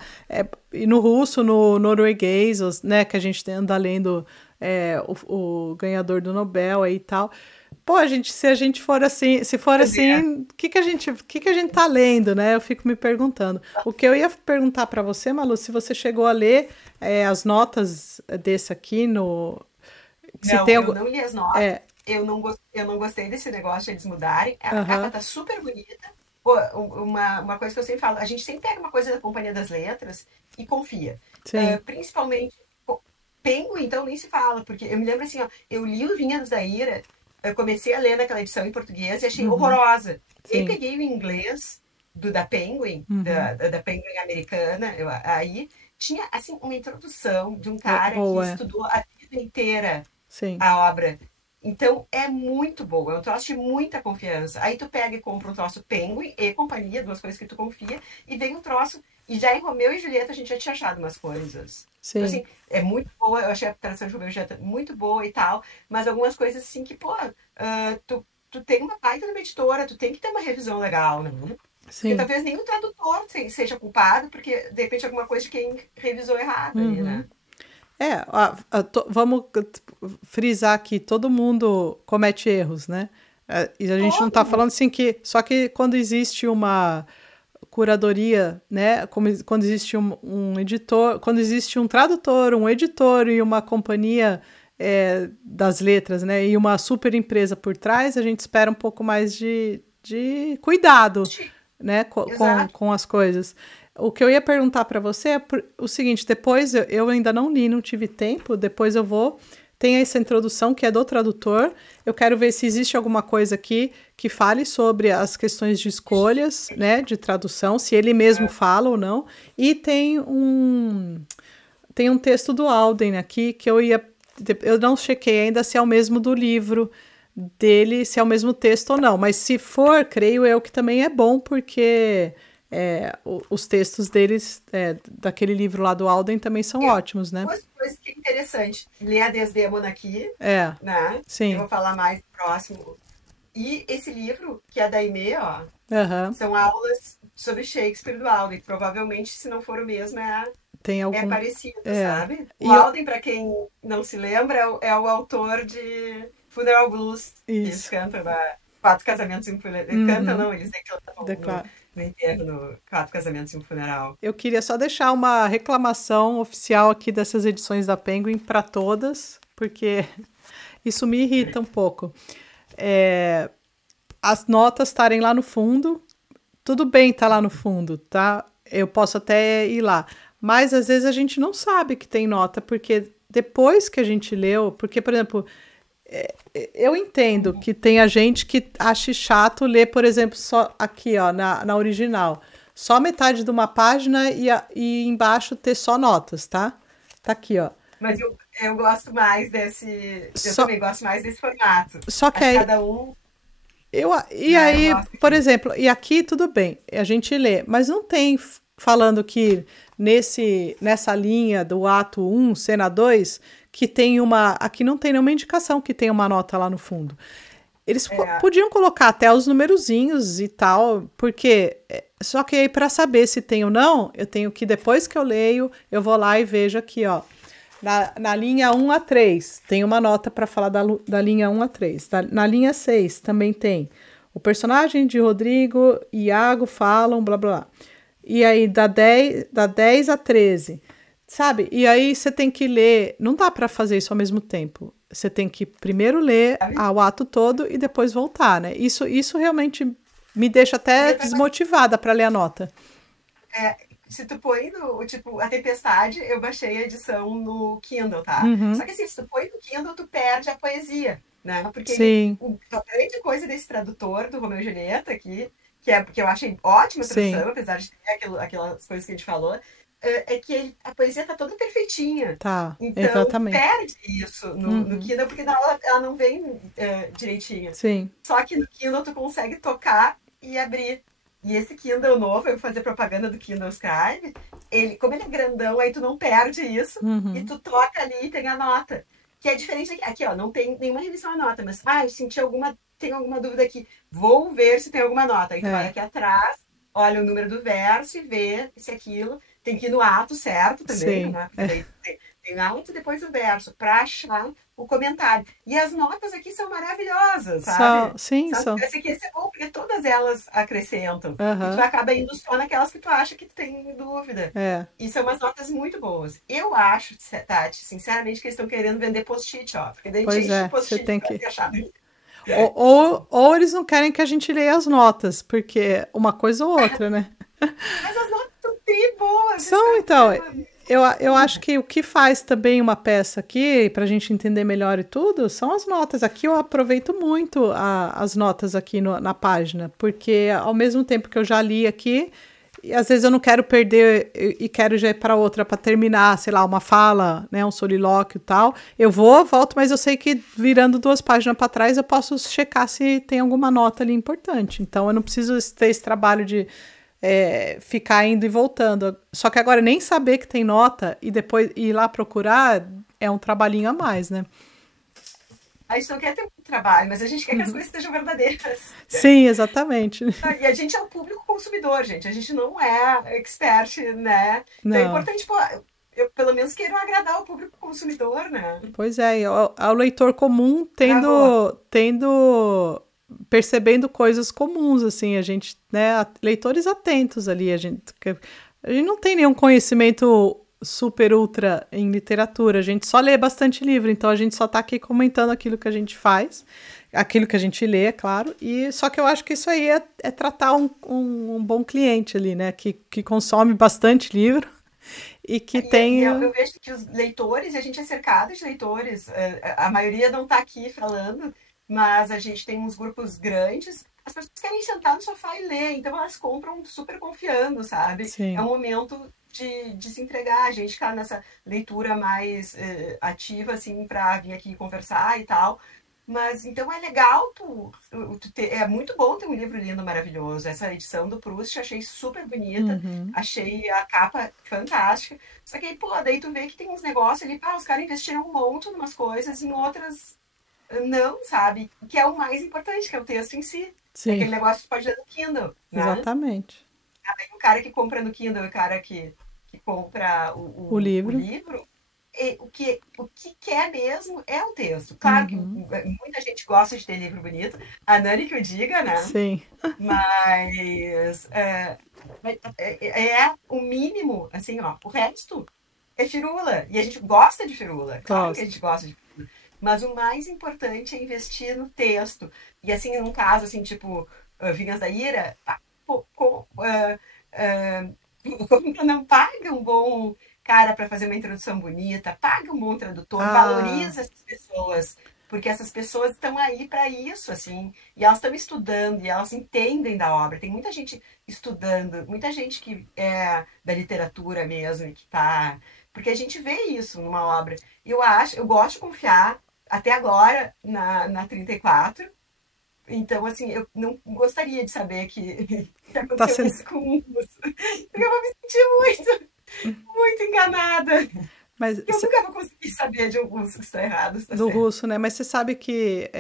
E no russo, no norueguês, né, que a gente anda lendo o ganhador do Nobel aí e tal. Pô, se a gente for assim, se for Pois é. assim, o que a gente tá lendo, né? Eu fico me perguntando. O que eu ia perguntar para você, Malu, se você chegou a ler as notas desse aqui no, se Não, tem eu algum, não li as notas. é, Eu não gostei desse negócio de eles mudarem. A capa aham, tá super bonita. Pô, uma coisa que eu sempre falo, a gente sempre pega uma coisa da Companhia das Letras e confia. sim, Principalmente, pô, Penguin, então nem se fala, porque eu me lembro assim, ó, eu li o Vinhados da Ira, eu comecei a ler naquela edição em português e achei uhum, horrorosa. E aí sim, peguei o inglês da Penguin, uhum, da Penguin americana, aí tinha assim uma introdução de um cara que boa, estudou a vida inteira sim, a obra. Então é muito boa, é um troço de muita confiança. Aí tu pega e compra um troço Penguin e Companhia, duas coisas que tu confia, e vem um troço. E já em Romeu e Julieta a gente já tinha achado umas coisas. Então, sim, assim, é muito boa, eu achei a tradução de Romeu e Julieta muito boa e tal, mas algumas coisas assim que, pô, tu tem uma baita de uma editora, tu tem que ter uma revisão legal, né? Porque sim, talvez nem o tradutor seja culpado, porque de repente alguma coisa de quem revisou errado ali, uhum. né? Vamos frisar aqui, todo mundo comete erros, né? E a gente não Todo tá mundo. falando assim que. Só que quando existe uma curadoria, né? Quando existe um editor, quando existe um tradutor, um editor e uma companhia das letras, né? E uma super empresa por trás, a gente espera um pouco mais de cuidado, né? Exato. Com as coisas. O que eu ia perguntar para você é o seguinte: depois eu ainda não li, não tive tempo, depois eu vou. Tem essa introdução que é do tradutor. Eu quero ver se existe alguma coisa aqui que fale sobre as questões de escolhas, né, de tradução, se ele mesmo fala ou não. E tem um texto do Alden aqui que eu não chequei ainda se é o mesmo do livro dele, se é o mesmo texto ou não. Mas se for, creio eu que também é bom, porque os textos deles, daquele livro lá do Alden, também são ótimos, né? Duas coisas que é interessante. Ler a Desdémona aqui, É, né? Eu sim. vou falar mais no próximo. E esse livro, que é da Aimee, ó, Aham. são aulas sobre Shakespeare do Alden. Provavelmente, se não for o mesmo, Tem é algum. parecido, É. sabe? O E eu, Alden, para quem não se lembra, é o autor de Funeral Blues, que eles isso. cantam na Quatro Casamentos e um Funeral. Cantam, Uhum. não, eles declamam Declaro. no enterro, no Quatro Casamentos e um Funeral. Eu queria só deixar uma reclamação oficial aqui dessas edições da Penguin para todas, porque isso me irrita um pouco. É, as notas estarem lá no fundo, tudo bem estar lá no fundo, tá? Eu posso até ir lá. Mas às vezes a gente não sabe que tem nota, porque depois que a gente leu, porque, por exemplo, eu entendo que tem a gente que acha chato ler, por exemplo, só aqui, ó, na original. Só metade de uma página e embaixo ter só notas, tá? Tá aqui, ó. Mas eu gosto mais desse. Eu Só, também gosto mais desse formato. só que Acho que aí, cada um, e né? Eu aí, gosto por aqui. exemplo, e aqui tudo bem, a gente lê, mas não tem falando que nessa linha do ato um cena 2 que tem uma. Aqui não tem nenhuma indicação que tem uma nota lá no fundo. Eles É, podiam colocar até os numerozinhos e tal, porque Só que aí, para saber se tem ou não, eu tenho que, depois que eu leio, eu vou lá e vejo aqui, ó. Na linha 1 a 3, tem uma nota para falar da linha 1 a 3. Na linha 6 também tem. O personagem de Rodrigo e Iago falam, blá, blá, blá. E aí, da 10 a 13, sabe? E aí você tem que ler. Não dá para fazer isso ao mesmo tempo. Você tem que primeiro ler o ato todo e depois voltar, né? Isso realmente me deixa até desmotivada para ler a nota. Se tu põe no, tipo, a Tempestade, eu baixei a edição no Kindle, tá? Uhum. Só que assim, se tu põe no Kindle, tu perde a poesia, né? Porque Sim. a grande coisa desse tradutor do Romeu e Julieta aqui, que eu achei ótima a tradução, Sim. apesar de ter aquelas coisas que a gente falou, é que a poesia tá toda perfeitinha. Tá, Então, exatamente. perde isso no Kindle, porque ela não vem direitinha. Sim. Só que no Kindle tu consegue tocar e abrir. E esse Kindle novo, eu vou fazer propaganda do Kindle Scribe, como ele é grandão, aí tu não perde isso, e tu toca ali e tem a nota. Que é diferente aqui, ó, não tem nenhuma revisão à nota, mas, eu senti tem alguma dúvida aqui, vou ver se tem alguma nota. Aí tu vai aqui atrás, olha o número do verso e vê se aquilo, tem que ir no ato certo também, Sim. né? Porque daí tem ato e depois o verso, pra achar o comentário. E as notas aqui são maravilhosas, sabe? Sim, Sabe? são. Esse é bom, porque todas elas acrescentam. E tu Uhum. acaba indo só naquelas que tu acha que tu tem dúvida. E são umas notas muito boas. Eu acho, Tati, sinceramente, que eles estão querendo vender post-it, ó. Porque daí a gente Pois enche é, de você post-it tem pra que. ser achado. Ou eles não querem que a gente leia as notas, porque uma coisa ou outra, né? Mas as notas estão bem boas. São, então. Eu acho que o que faz também uma peça aqui, para a gente entender melhor e tudo, são as notas. Aqui eu aproveito muito as notas aqui na página, porque ao mesmo tempo que eu já li aqui, e às vezes eu não quero perder e quero já ir para outra para terminar, sei lá, uma fala, né, um solilóquio e tal. Eu volto, mas eu sei que virando 2 páginas para trás eu posso checar se tem alguma nota ali importante. Então eu não preciso ter esse trabalho de ficar indo e voltando. Só que agora nem saber que tem nota e depois ir lá procurar é um trabalhinho a mais, né? A gente não quer ter muito trabalho, mas a gente quer que as coisas estejam verdadeiras. Sim, exatamente. E a gente é o público consumidor, gente. A gente não é expert, né? Então é Não. importante, pô, eu pelo menos quero agradar o público consumidor, né? Pois é, o leitor comum Travou. percebendo coisas comuns, assim, a gente, né, leitores atentos ali, a gente não tem nenhum conhecimento super ultra em literatura, a gente só lê bastante livro, então a gente só tá aqui comentando aquilo que a gente faz, aquilo que a gente lê, é claro, e só que eu acho que isso aí é tratar um bom cliente ali, né, que consome bastante livro e que tem... Eu vejo que os leitores, a gente é cercado de leitores, a maioria não está aqui falando, mas a gente tem uns grupos grandes, as pessoas querem sentar no sofá e ler, então elas compram super confiando, sabe? Sim. É um momento de se entregar, a gente está nessa leitura mais ativa, assim, para vir aqui conversar e tal. Mas então é legal é muito bom ter um livro lindo, maravilhoso. Essa edição do Proust achei super bonita, achei a capa fantástica. Só que aí, pô, daí tu vê que tem uns negócios ali, os caras investiram um monte em umas coisas, em outras não, sabe? Que é o mais importante, que é o texto em si. Sim. É aquele negócio que tu pode ler no Kindle, né? Exatamente. Aí o cara que compra no Kindle e o cara que compra O livro. O que quer mesmo é o texto. Claro que muita gente gosta de ter livro bonito, a Nani que o diga, né? Sim. Mas o mínimo, assim, ó, o resto é firula. E a gente gosta de firula. Claro que a gente gosta de firula. Mas o mais importante é investir no texto. E assim, num caso, assim, tipo, Vinhas da Ira, não paga um bom cara para fazer uma introdução bonita, paga um bom tradutor, valoriza essas pessoas, porque essas pessoas estão aí para isso, assim, e elas estão estudando, e elas entendem da obra. Tem muita gente estudando, muita gente que é da literatura mesmo, e que tá... Porque a gente vê isso numa obra. Eu gosto de confiar, até agora, na 34. Então, assim, eu não gostaria de saber que aconteceu isso com o Russo. Porque eu vou me sentir muito enganada. Mas eu nunca vou conseguir saber de um Russo que está errado. Do Russo, né? Mas você sabe que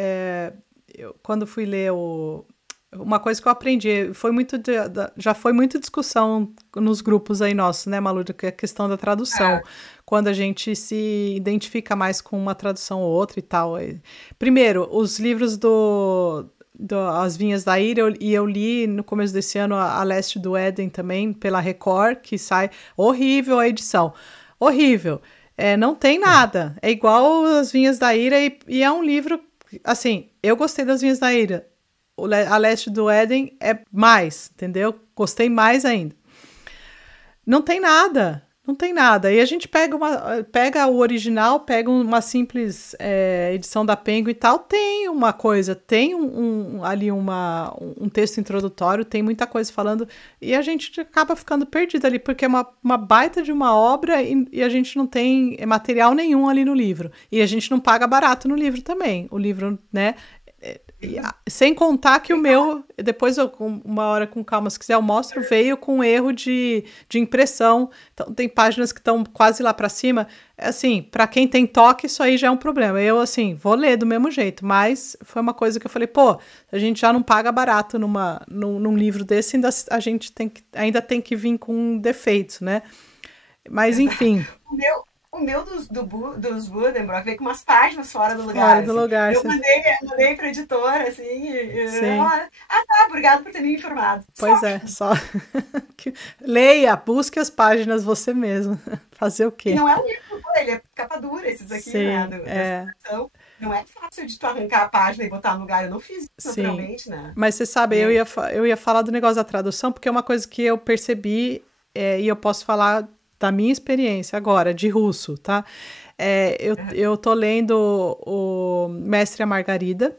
eu, quando fui ler uma coisa que eu aprendi, já foi muita discussão nos grupos aí nossos, né, Malu, que é a questão da tradução, Ah, quando a gente se identifica mais com uma tradução ou outra e tal. Primeiro, os livros As Vinhas da Ira, eu li no começo desse ano a Leste do Éden também, pela Record, que sai horrível a edição, horrível. Não tem nada, é igual As Vinhas da Ira e é um livro, assim, eu gostei das Vinhas da Ira, a Leste do Éden é mais, entendeu? Gostei mais ainda. Não tem nada, não tem nada. E a gente pega o original, pega uma simples edição da Penguin e tal, tem uma coisa, tem ali um texto introdutório, tem muita coisa falando, e a gente acaba ficando perdido ali, porque é uma baita de uma obra e a gente não tem material nenhum ali no livro. E a gente não paga barato no livro também. O livro, né? Sem contar que o meu, depois uma hora com calma, se quiser eu mostro, veio com erro de impressão, então tem páginas que estão quase lá para cima, assim, para quem tem toque isso aí já é um problema, eu assim, vou ler do mesmo jeito, mas foi uma coisa que eu falei, pô, a gente já não paga barato num livro desse, a gente ainda tem que vir com defeitos, né, mas exato. enfim. O meu dos Buddenbrock veio com umas páginas fora do Fora lugar, do assim. lugar, Eu mandei pra editora, assim, sim. tá, obrigado por ter me informado. Só. Pois é, só leia, busque as páginas você mesmo. Fazer o E quê? não é um livro, ele é capa dura, esses aqui, né, Sim, dessa edição. Não é fácil de tu arrancar a página e botar no lugar. Eu não fiz isso sim. naturalmente, né? Mas você sabe, É, eu ia falar do negócio da tradução, porque é uma coisa que eu percebi, e eu posso falar da minha experiência agora, de russo, tá? Eu tô lendo o Mestre e a Margarida,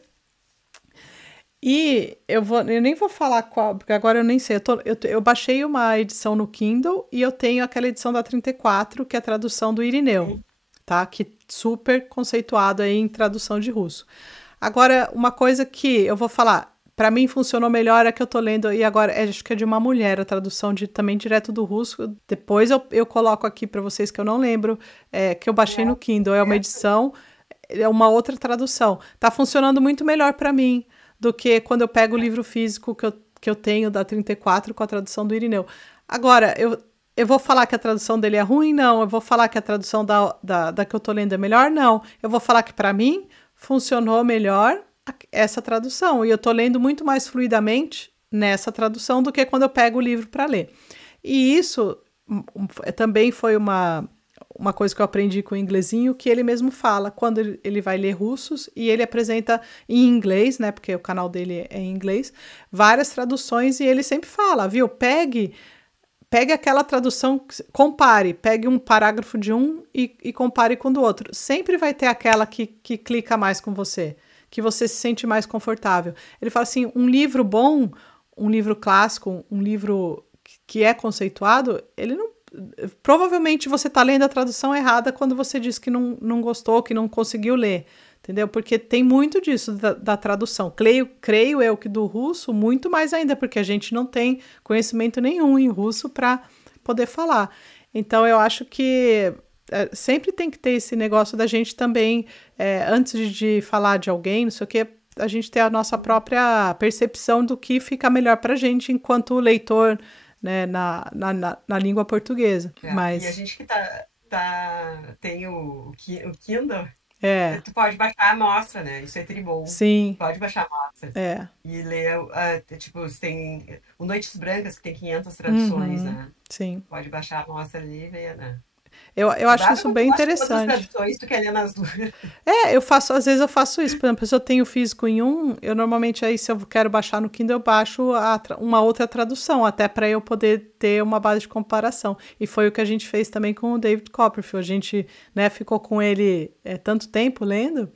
e eu nem vou falar qual, porque agora eu nem sei. Eu baixei uma edição no Kindle e eu tenho aquela edição da 34, que é a tradução do Irineu, tá? Que super conceituado aí em tradução de russo. Agora, uma coisa que eu vou falar, para mim funcionou melhor é que eu tô lendo, e agora acho que é de uma mulher, a tradução também direto do russo. Depois eu coloco aqui para vocês que eu não lembro, que eu baixei no Kindle. É uma edição, é uma outra tradução. Tá funcionando muito melhor para mim do que quando eu pego o livro físico que eu tenho da 34 com a tradução do Irineu. Agora, eu vou falar que a tradução dele é ruim? Não. Eu vou falar que a tradução da que eu tô lendo é melhor? Não. Eu vou falar que para mim funcionou melhor essa tradução. E eu tô lendo muito mais fluidamente nessa tradução do que quando eu pego o livro para ler. E isso também foi uma coisa que eu aprendi com o inglesinho, que ele mesmo fala, quando ele vai ler russos, e ele apresenta em inglês, né, porque o canal dele é em inglês, várias traduções, e ele sempre fala, viu, pegue aquela tradução, compare, pegue um parágrafo de um e compare com o do outro. Sempre vai ter aquela que clica mais com você, que você se sente mais confortável. Ele fala assim, um livro bom, um livro clássico, um livro que é conceituado, ele não provavelmente você está lendo a tradução errada quando você diz que não gostou, que não conseguiu ler, entendeu? Porque tem muito disso da tradução. Creio eu que do russo, muito mais ainda, porque a gente não tem conhecimento nenhum em russo para poder falar. Então, eu acho que sempre tem que ter esse negócio da gente também, antes de falar de alguém, não sei o quê, a gente ter a nossa própria percepção do que fica melhor para a gente enquanto leitor, né, na língua portuguesa. E a Mas gente que tem o Kindle, é, tu pode baixar a amostra, né? Isso é tribom. sim, Pode baixar a amostra. é. E ler, tipo, tem o Noites Brancas, que tem 500 traduções, Uhum, né? sim. Pode baixar a amostra ali e ver, né? Eu acho Cuidado isso quando tu bem gosta de outras interessante. traduções, tu quer ler nas duas. Às vezes eu faço isso. Por exemplo, se eu tenho físico em um, eu normalmente aí, se eu quero baixar no Kindle, eu baixo uma outra tradução, até para eu poder ter uma base de comparação. E foi o que a gente fez também com o David Copperfield. A gente, né, ficou com ele tanto tempo lendo,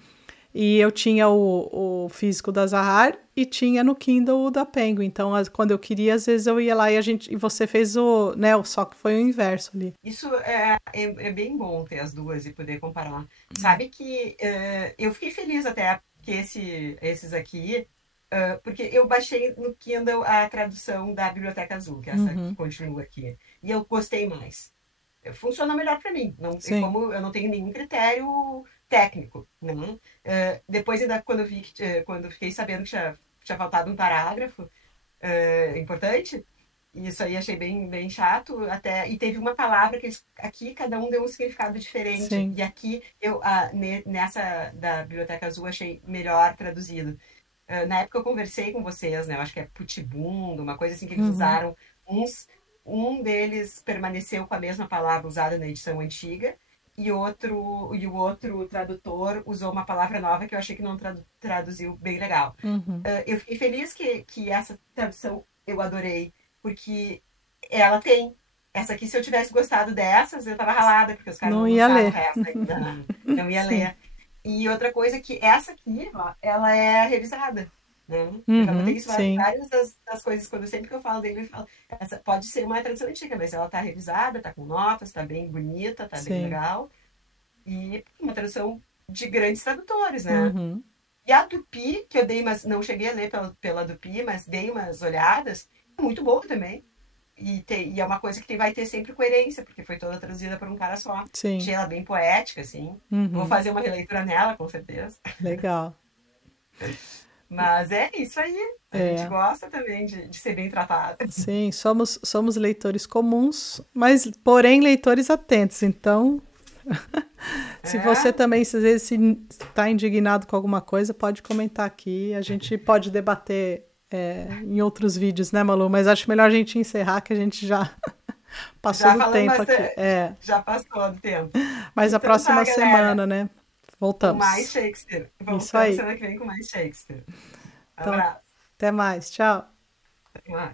e eu tinha o físico da Zahar e tinha no Kindle o da Penguin. Então, quando eu queria, às vezes eu ia lá e você fez né, só que foi o inverso ali. Isso é bem bom ter as duas e poder comparar. Sabe que eu fiquei feliz até que esses aqui, porque eu baixei no Kindle a tradução da Biblioteca Azul, que é essa que Uhum, continua aqui. E eu gostei mais. Funciona melhor para mim. Não, e sim. como eu não tenho nenhum critério técnico, né? Depois, ainda quando eu fiquei sabendo que tinha tinha faltado um parágrafo importante. E isso aí achei bem chato. Até, e teve uma palavra que aqui cada um deu um significado diferente. Sim. E aqui, nessa da Biblioteca Azul, achei melhor traduzido. Na época eu conversei com vocês, né? Eu acho que é putibundo, uma coisa assim que eles usaram. Um deles permaneceu com a mesma palavra usada na edição antiga, e o outro tradutor usou uma palavra nova que eu achei que não traduziu bem legal. Eu fiquei feliz que essa tradução eu adorei, porque ela tem. Essa aqui, se eu tivesse gostado dessas, eu tava ralada, porque os caras Não não ia lançaram o ler. resto ainda. Não ia Sim. ler. E outra coisa que essa aqui, ó, ela é revisada, né? Eu já botei isso em Sim. várias das coisas, sempre que eu falo dele, eu falo, essa pode ser uma tradução antiga, mas ela tá revisada, tá com notas, tá bem bonita, tá bem Sim. legal. E uma tradução de grandes tradutores, né? Uhum. E a Tupi, que eu dei, mas não cheguei a ler pela Tupi, mas dei umas olhadas, é muito boa também. E é uma coisa que vai ter sempre coerência, porque foi toda traduzida por um cara só. Sim. Achei ela bem poética, assim. Vou Uhum. fazer uma releitura nela, com certeza. Legal. Mas é isso aí. A gente É. gosta também de ser bem tratado. Sim, somos leitores comuns, mas porém leitores atentos. Então, se você É, também, se às vezes está indignado com alguma coisa, pode comentar aqui. A gente pode debater em outros vídeos, né, Malu? Mas acho melhor a gente encerrar, que a gente já passou já do falando tempo aqui. bastante. Já passou do tempo. Mas a Então tá, próxima galera. semana, né? Com mais Voltamos. Shakespeare. Isso Voltamos aí. semana que vem com mais Shakespeare. Então, Abraço. até mais. Tchau. Até mais.